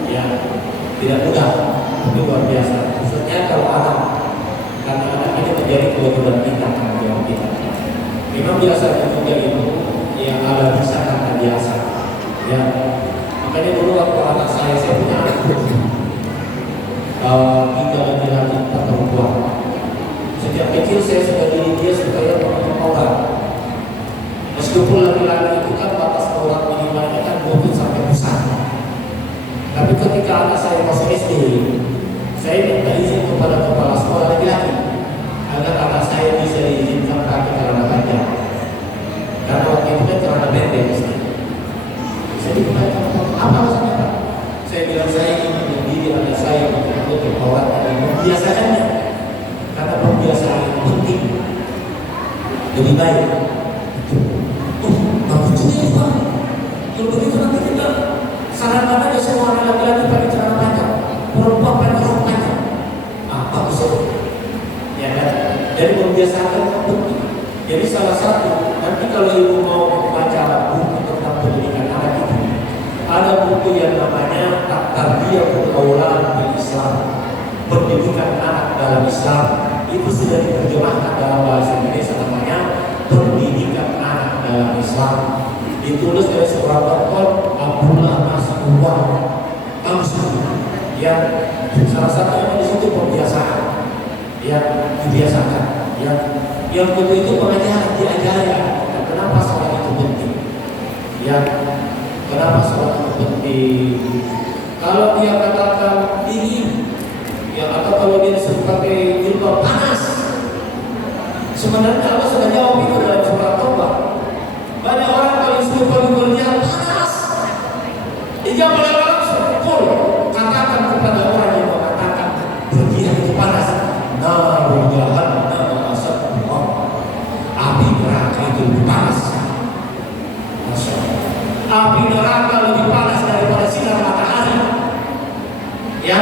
ya, tidak mudah, itu luar biasa. Khususnya kalau anak, karena anak ini menjadi kewajiban kita, tanggung jawab kita. Memang biasanya juga itu yang ada bisa karena biasa, ya. Makanya dulu waktu anak saya punya anak, 3 laki-laki 4 perempuan. Sejak kecil saya sudah didik dia supaya menonton aurat. Meskipun laki-laki itu kan batas aurat minimalnya kan 20 sampai besar. Tapi ketika anak saya masuk SD, saya minta izin kepada kepala sekolah laki-laki agar anak saya bisa diizinkan pakai celana panjang. Karena waktu itu kan celana pendek. Saya ditanya, apa maksudnya Pak? Saya bilang saya ingin mendidik anak saya untuk menutup auratnya dan membiasakannya. Karena pembiasaan itu penting, lebih baik. Bagus juga ya Pak. Kalau begitu nanti kita sarankan aja semua anak laki-laki pakai celana panjang, perempuan pakai rok panjang. Bagus itu, ya kan? Jadi membiasakan itu penting. Jadi salah satu nanti kalau ibu mau membaca buku tentang pendidikan anak itu, ada buku yang namanya At-Tarbiyatul Aulad bil Islam, pendidikan anak dalam Islam. Itu sudah diterjemahkan dalam bahasa Indonesia, namanya pendidikan anak dalam Islam. Ditulis oleh seorang dokter Abdullah Mas'ullah. Bagus yang salah satunya di situ pembiasaan yang dibiasakan. Yang kedua itu pengajaran, diajari kenapa sholat itu penting. Kenapa sholat itu penting? Kalau dia katakan dingin, ya, atau kalau dia disuruh pakai jilbab panas, sebenarnya Allah sudah jawab itu dalam surat Taubah. Banyak orang kalau disuruh pakai berjihad panas, dijawab oleh Allah full. Katakan kepada orang yang mengatakan berjihad itu panas, narul jahannam asaddu api neraka itu lebih panas. Masya Allah. Api neraka lebih panas daripada sinar matahari. Ya.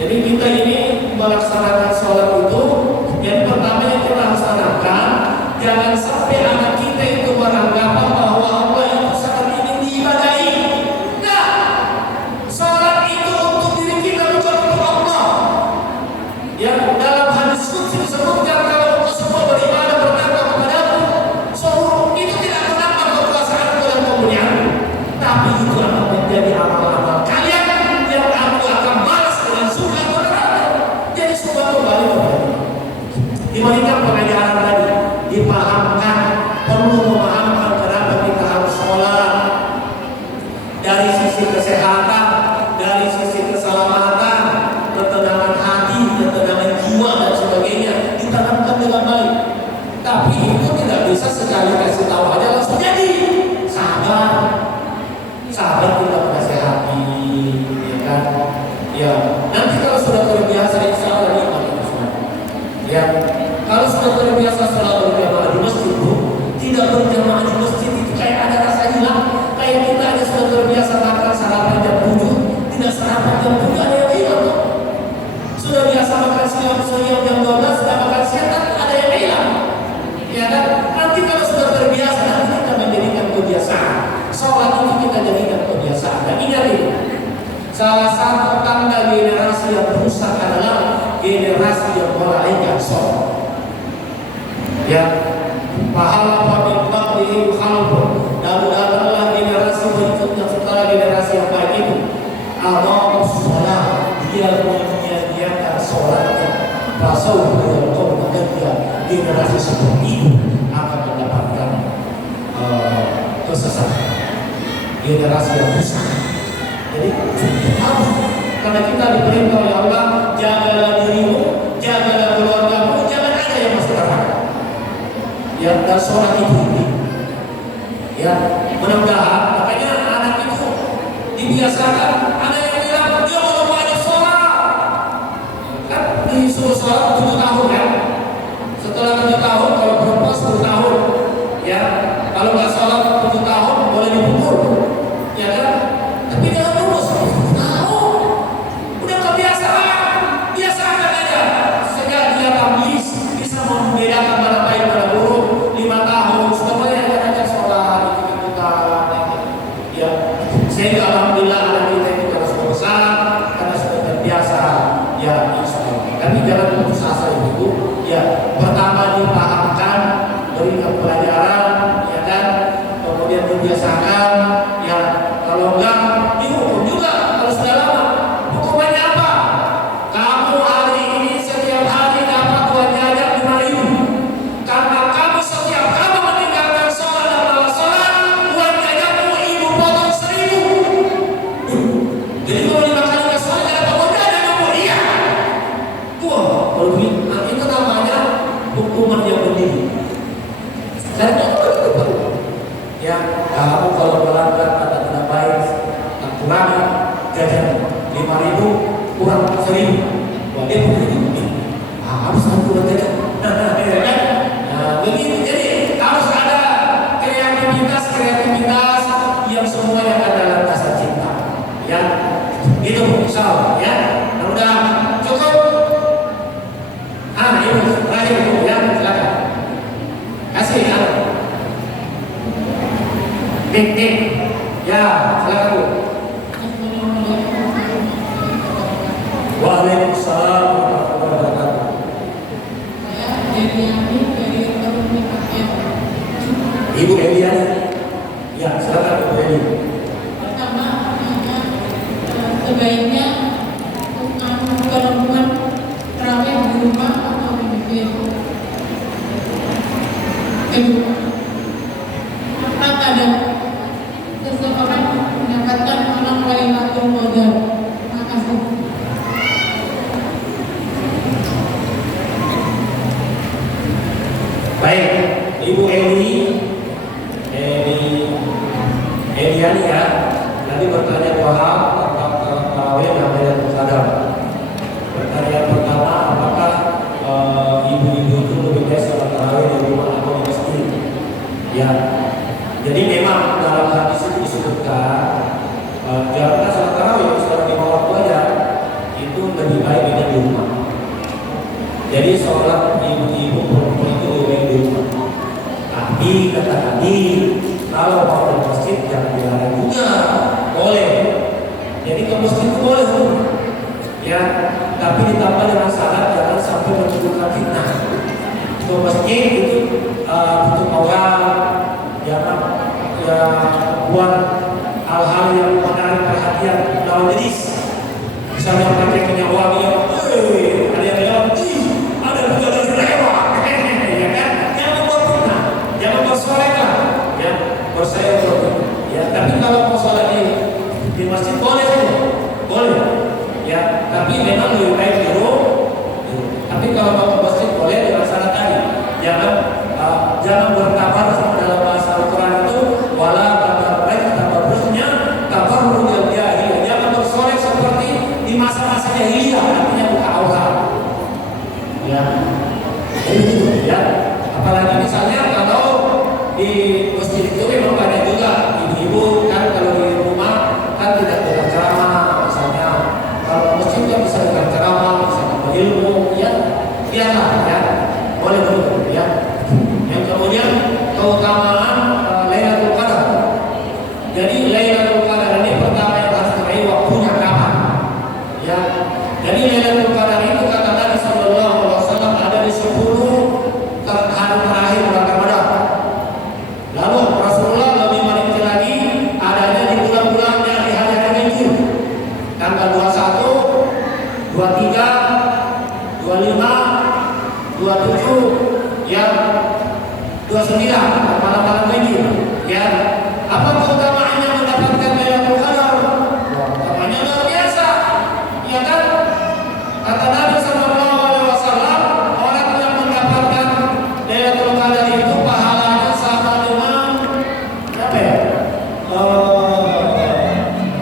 Jadi kita ini jangan sampai anak kita itu beranggapan bahwa Allah itu sangat ingin diibadahi. Nah, sholat itu untuk diri kita, bukan untuk Allah. Ya, dalam hadis qudsi disebutkan kalau engkau semua beribadah bernama kepadaku, seluruh itu tidak menambah kekuasaanku dan kemuliaanku, tapi itu akan menjadi amal-amal kalian yang aku akan balas dengan surga dan neraka. Jadi semua kembali kepada diberikan pengajaran tadi, dipahamkan, perlu memahamkan kenapa kita harus sholat dari sisi kesehatan, dari sisi keselamatan, ketenangan hati, ketenangan jiwa dan sebagainya ditanamkan dengan baik. Tapi itu tidak bisa sekali kasih tahu aja langsung jadi. Sabar, sabar kita menasehati, ya kan? Ya, nanti kalau sudah terbiasa insya Allah nikmat itu semua. Ya, kalau sudah terbiasa sholat berjamaah di masjid itu, tidak berjamaah di masjid itu kayak ada rasa hilang. Kayak kita aja sudah terbiasa makan sarapan jam 7, tidak sarapan jam 7 ada yang hilang. Sudah biasa makan siang jam 12, sudah makan siang kan ada yang hilang. Ya kan? Nanti kalau sudah terbiasa, nanti kita menjadikan kebiasaan. Sholat itu kita jadikan kebiasaan. Dan ingat ini, salah satu tanda generasi yang rusak adalah generasi yang melalaikan sholat. Ya, pahala pabrik bakri khalqun, dan datanglah generasi berikutnya setelah generasi yang baik itu. Aqamus sholat, dia menyediakan sholatnya. Pasal yang kau mengajar generasi seperti itu akan mendapatkan kesesatan. Generasi yang rusak. Jadi apa? Karena kita diperintah oleh Allah, jagalah dirimu, jagalah keluargamu, jangan ada yang masuk neraka. Ya, dan sholat itu ini. Ya, mudah-mudahan makanya anak itu dibiasakan. Ada yang bilang dia mau banyak sholat, kan disuruh sholat 7 tahun kan. Setelah 7 tahun, kalau perempuan 10 tahun, ya, kalau nggak sholat 7 tahun boleh dipukul, ya kan? Tapi jangan terus 10 tahun, udah kebiasaan, biasakan aja. Sejak dia tamyiz bisa membedakan mana baik mana buruk. 5 tahun sudah mulai ada sholat ikut-ikutan, ya. Sehingga alhamdulillah anak kita itu kalau sudah besar karena sudah terbiasa, ya insya Allah. Tapi jangan putus asa itu, ya. Pertama dipahamkan, berikan pelajaran, ya kan. Kemudian dibiasakan, ya. Kalau enggak dihukum juga kalau sudah lama. Hukumannya apa? Kamu hari ini setiap hari dapat uang jajan 5.000. Karena kamu setiap kamu meninggalkan sholat dan malas sholat, uang jajanmu ibu potong 1.000. Jadi kalau 5 kali nggak sholat dapat uang jajan kamu, iya. Wah, kalau begitu, nah itu namanya hukuman yang berdiri. Dan itu baru. Ya, kamu kalau melanggar kata tidak baik, kurangi jajan 5.000 kurang 1.000. Wah, dia begini. Harus aku jajan. Nah, begitu. Jadi harus ada kreativitas yang semuanya ada dalam dasar cinta. Ya, itu insya Allah. Ya, udah cukup. Ini terakhir ya, silakan. Kasih ya. Dik, ya, silakan Bu. Waalaikumsalam warahmatullahi wabarakatuh. Ibu Eliani, ya silakan Ibu Eli. Pertama, sebaiknya perempuan terawih di rumah atau di masjid. Kedua, apakah ada seseorang mendapatkan malam Lailatul Qadar? Terima kasih. Baik, Ibu Eliani ya, tadi bertanya 2 hal tentang tarawih dan masjid itu boleh ya, tapi ditambah dengan syarat jangan sampai menimbulkan fitnah. Ke masjid itu untuk orang jangan ya buat hal-hal yang menarik perhatian lawan jenis. Misalnya pakai minyak wangi, ada yang bilang, ada juga dari lewat, ya kan? Jangan membuat fitnah, jangan bersolekan, ya bersolekan. Ya, tapi kalau mau sholat di masjid boleh, ya. Tapi memang lebih baik di rumah. Tapi kalau mau ke masjid boleh dengan syarat tadi, jangan berkabar dalam bahasa Al-Quran itu, wala baik tabarrusnya tabarrul jahiliyah. Jangan bersolek seperti di masa-masa jahiliyah, artinya buka aurat. Ya, jadi gitu ya. Apalagi misalnya kalau di masjid itu memang banyak juga ibu-ibu kan, kalau di rumah kan tidak dengar ceramah misalnya. Kalau masjid kan bisa dengar ceramah, bisa ngambil ilmu, ya biarlah ya, boleh dulu ya. Yang kemudian keutamaan Lailatul Qadar. Jadi Lailatul Qadar ini pertama yang harus diraih waktunya kapan? Ya. Jadi Lailatul Qadar itu kata Nabi sallallahu alaihi wasallam ada di 10 hari terakhir bulan Ramadan. Lalu Rasulullah lebih merinci lagi adanya di bulan-bulan yang di hari-hari ganjil. Tanggal 21, 23, 25, 27, ya 29 malam-malam ganjil. Ya. Apa keutamaannya mendapatkan Lailatul Qadar? Keutamaannya luar biasa. Ya kan? Kata Nabi sallallahu alaihi wasallam, orang yang mendapatkan Lailatul Qadar itu pahalanya sama dengan apa ya?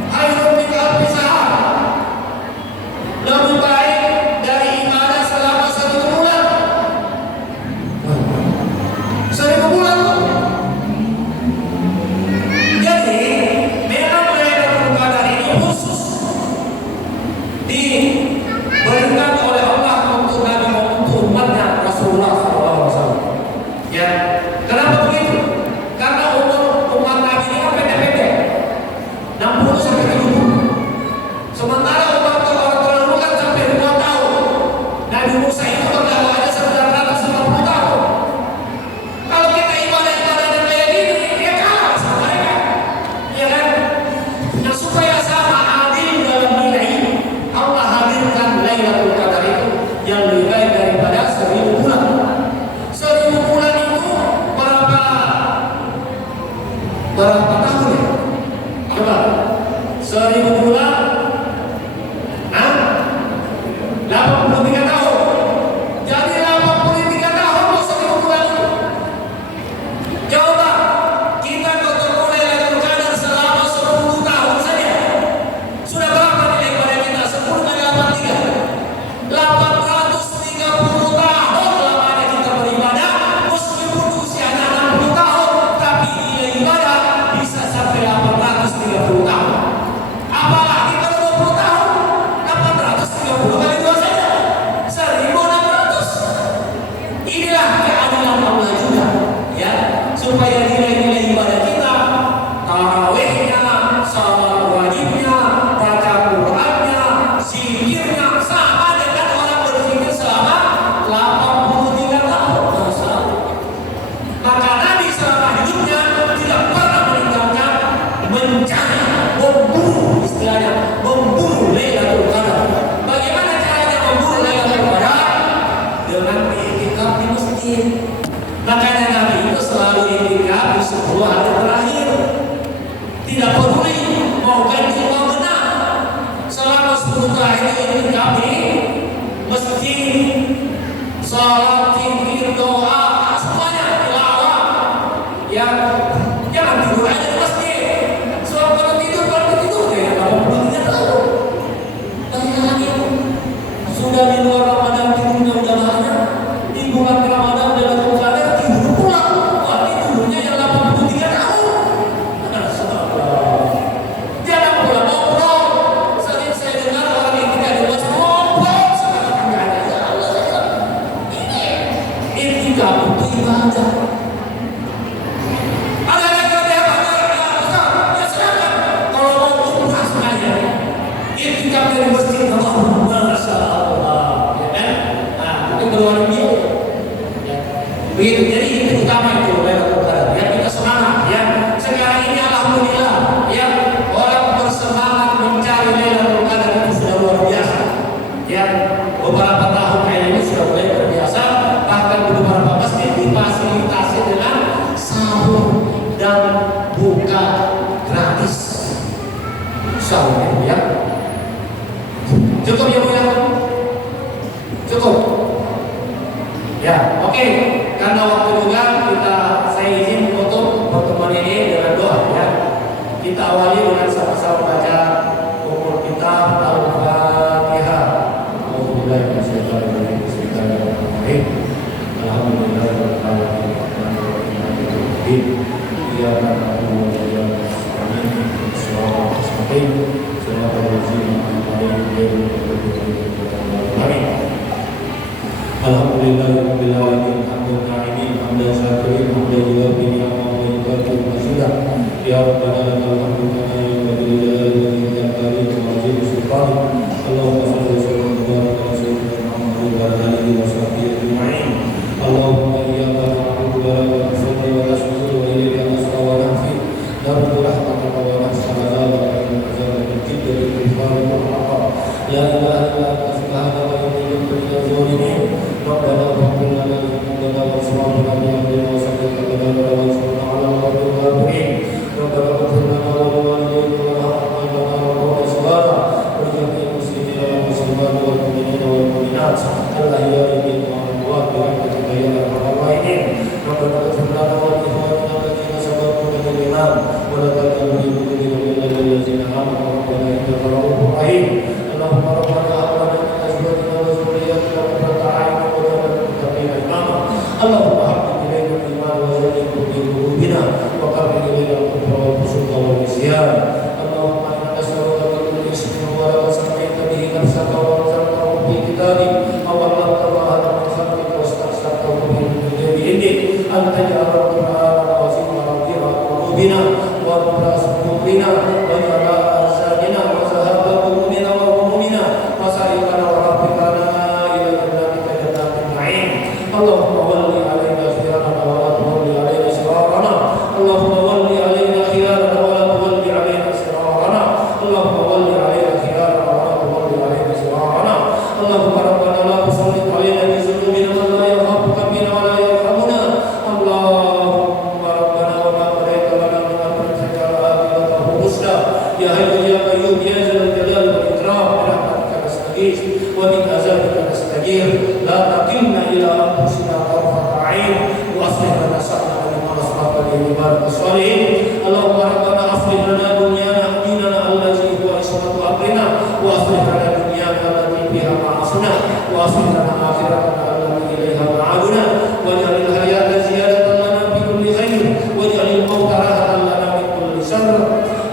Khairun min alfi syahr. Lebih baik dari ibadah selama 1 bulan. 1 bulan tuh. Jadi memang Lailatul Qadar ini khusus diberikan oleh Allah untuk Nabi, untuk umatnya Rasulullah SAW. Ya, kenapa begitu? Karena umur umat Nabi ini kan pendek-pendek, 60 sampai 70. Sementara umat orang terdahulu kan sampai 2 tahun. Nabi Musa itu berdakwahnya 950 tahun. Kalau kita ibadah yang kayak gini, dia kalah sama mereka, ya kan? Nah, supaya sama adil dalam nilai, Allah hadirkan Lailatul Qadar itu yang lebih baik daripada 1000 bulan. 1000 bulan itu berapa tahun ya? Coba 1000 bulan, 83 tahun. Jadi 83 tahun loh 1000 bulan itu. Coba kita ketemu Lailatul Qadar selama 10 tahun saja. Sudah berapa nilai ibadah kita? 10 kali 83. 830 tahun lamanya kita beribadah. Meskipun usianya 60 tahun, tapi nilai ibadah bisa sampai 830 tahun. Apalagi kalau 20 tahun, 830 kali 2 saja 1600. Inilah keadilan Allah juga, ya, supaya nilai-nilai ibadah kita, tarawihnya, salat wajibnya, baca Qur'annya, zikirnya sama dengan orang berzikir selama 83 tahun. Masya Allah. Maka Nabi selama hidupnya tidak pernah meninggalkan mencari, memburu, istilahnya memburu Lailatul Qadar. Bagaimana caranya memburu Lailatul Qadar? Dengan i'tikaf di masjid. Makanya Nabi itu selalu i'tikaf di 10 hari terakhir. Tidak peduli mau ganjil mau genap, selama 10 terakhir i'tikaf di masjid. Salat, zikir, doa, semuanya tilawah. Ya, jangan tidur aja di masjid. Soal kalau tidur deh, 83 tahun. Bayangin, sudah di luar Ramadan tidurnya udah banyak, di bulan Ramadan Lailatul Qadar tidur pula. Wah, tidurnya yang 83 tahun. Jangan pula ngobrol. Sering saya dengar orang yang tidak di masjid ngobrol sama tetangganya. Ya Allah, ini i'tikaf Iktikaf dari masjid Allah, masya Allah, ya kan? Nah, tapi keluar biaya. Ya. Begitu. Jadi itu utama itu, ya kita semangat. Ya. Sekarang ini alhamdulillah, ya orang bersemangat mencari Lailatul Qadar itu sudah luar biasa. Ya, beberapa tahun ini sudah mulai terbiasa. Bahkan di beberapa masjid difasilitasi dengan sahur dan buka gratis. Sahur, ya. Cukup ya Bu ya? Cukup? Ya, oke. Karena waktu juga saya izin untuk pertemuan ini dengan doa ya. Kita awali dengan sama-sama baca umur kita Al-Fatihah. Alhamdulillah Alhamdulillahirabbil alamin hamdan na'imin hamdan syakirin hamdan yuwaffi ni'amahu wa yukafi mazidah ya rabbana lakal hamdu kama yanbaghi li jalali wajhika wa azimi sultanik Allahumma shalli wa sallim wa barik ala sayyidina Muhammad wa ala alihi wa sahbihi ajma'in Allahumma iyyaka na'budu wa laka nusalli wa nasjudu wa ilayka nas'a wa nahfi narju rahmataka wa nakhsha 'adzabaka min 'adzabil jiddi wal kufari wal 'iqab la ilaha illa anta subhanaka inni kuntu minadh dhalimin ربنا اغفر لنا ذنوبنا واسرافنا في امرنا وثبت اقدامنا وانصرنا على القوم الكافرين ربنا اغفر لنا ولوالدينا ولنا وقوم صغارا ولجميع المسلمين والمسلمات والمؤمنين والمؤمنات الاحياء منهم والاموات برحمتك يا ارحم الراحمين ربنا اغفر لنا ولاخواننا الذين سبقونا بالايمان ولا تجعل في قلوبنا غلا للذين امنوا ربنا انك رؤوف رحيم اللهم ربنا هب لنا من ازواجنا وذرياتنا قرة اعين اللهم حبب إلينا الإيمان وزينه في قلوبنا وكره إلينا الكفر والفسوق والعصيان اللهم إنا نسألك بكل اسم ولك سميت به نفسك وأنزلته في كتابك أو علمت الله من خلقك واستأثرته به من غير علمك أن تجعل القرآن العظيم ربيع قلوبنا ونور صدورنا وجلاء أحزاننا وذهاب همومنا وغمومنا وسائقنا وربنا إلى جناتك جنات النعيم اللهم ولي علينا خيارنا ولا تولي علينا شرارنا اللهم ولي علينا خيارنا ولا تولي علينا شرارنا اللهم ولي علينا خيارنا ولا تولي علينا شرارنا اللهم ربنا لا تسلط علينا بذنوبنا من لا يخافك بنا ولا يرحمنا اللهم ربنا وما قضيت لنا من امر فاجعل عاقبته رشدا يا حي يا قيوم يا ذا الجلال والاكرام برحمتك نستغيث ومن عذابك نستجير لا تكلنا الى انفسنا طرفه عين واصلح لنا شأننا لما اصلحت به عبادك الصالحين اللهم ربنا اصلح لنا دنيانا ديننا الذي هو عصمة امرنا واصلح لنا دنيانا التي فيها معاصينا واصلح لنا اخرتنا التي اليها معادنا واجعل الحياة زيادة لنا في كل خير واجعل الموت راحة لنا من كل شر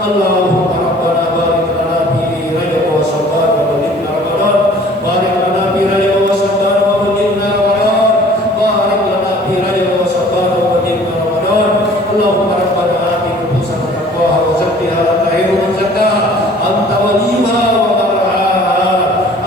اللهم ربنا بارك لنا في رجب وشعبان وبلغنا رمضان بارك لنا في رجب وشعبان وبلغنا رمضان بارك لنا في رجب وشعبان وبلغنا رمضان اللهم ربنا آت نفوسنا تقواها وزكها أنت خير من زكاها أنت وليها ومولاها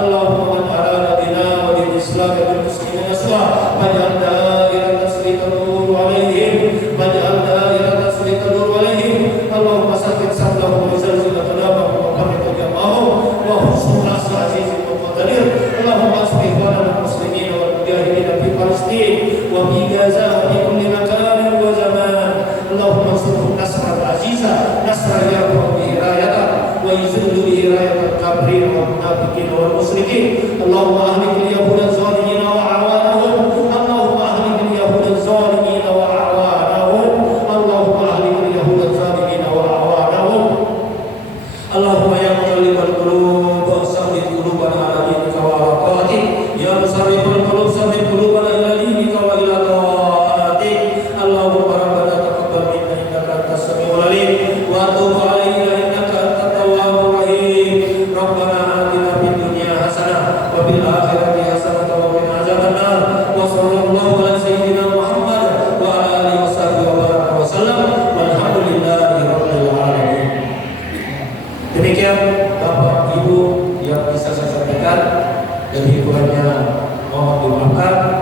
اللهم من أراد بنا وبالإسلام والمسلمين سوءا فاجعل دائرة تسري تدور عليهم واجعل دائرة تسري تدور عليهم اللهم ثبت سبلهم وزلزل أقدامهم وفرق جمعهم وانصر نصر عزيز مقتدر اللهم اصلح إخواننا المسلمين والمجاهدين في فلسطين وفي غزة وفي كل مكان وزمان اللهم انصرهم نصرا عزيزا نصرا يرفع به رايته ويذل به راية الكافرين والمنافقين والمشركين اللهم أهلك اليهود الظالمين وأعوانهم اللهم أهلك اليهود الظالمين وأعوانهم اللهم أهلك اليهود الظالمين وأعوانهم اللهم يا مقلب القلوب ثبت قلوبنا على دينك وعلى طاعتك يا مصرف القلوب ثبت قلوبنا إلى دينك وإلى طاعتك اللهم ربنا تقبل منا إنك أنت السميع العليم وتب علينا إنك أنت التواب الرحيم ربنا آتنا في الدنيا حسنة وفي الآخرة حسنة وقنا عذاب النار وصلى الله على سيدنا محمد وعلى آله وصحبه وبارك وسلم والحمد لله رب العالمين. Demikian Bapak Ibu lebih kurangnya mohon dimaafkan.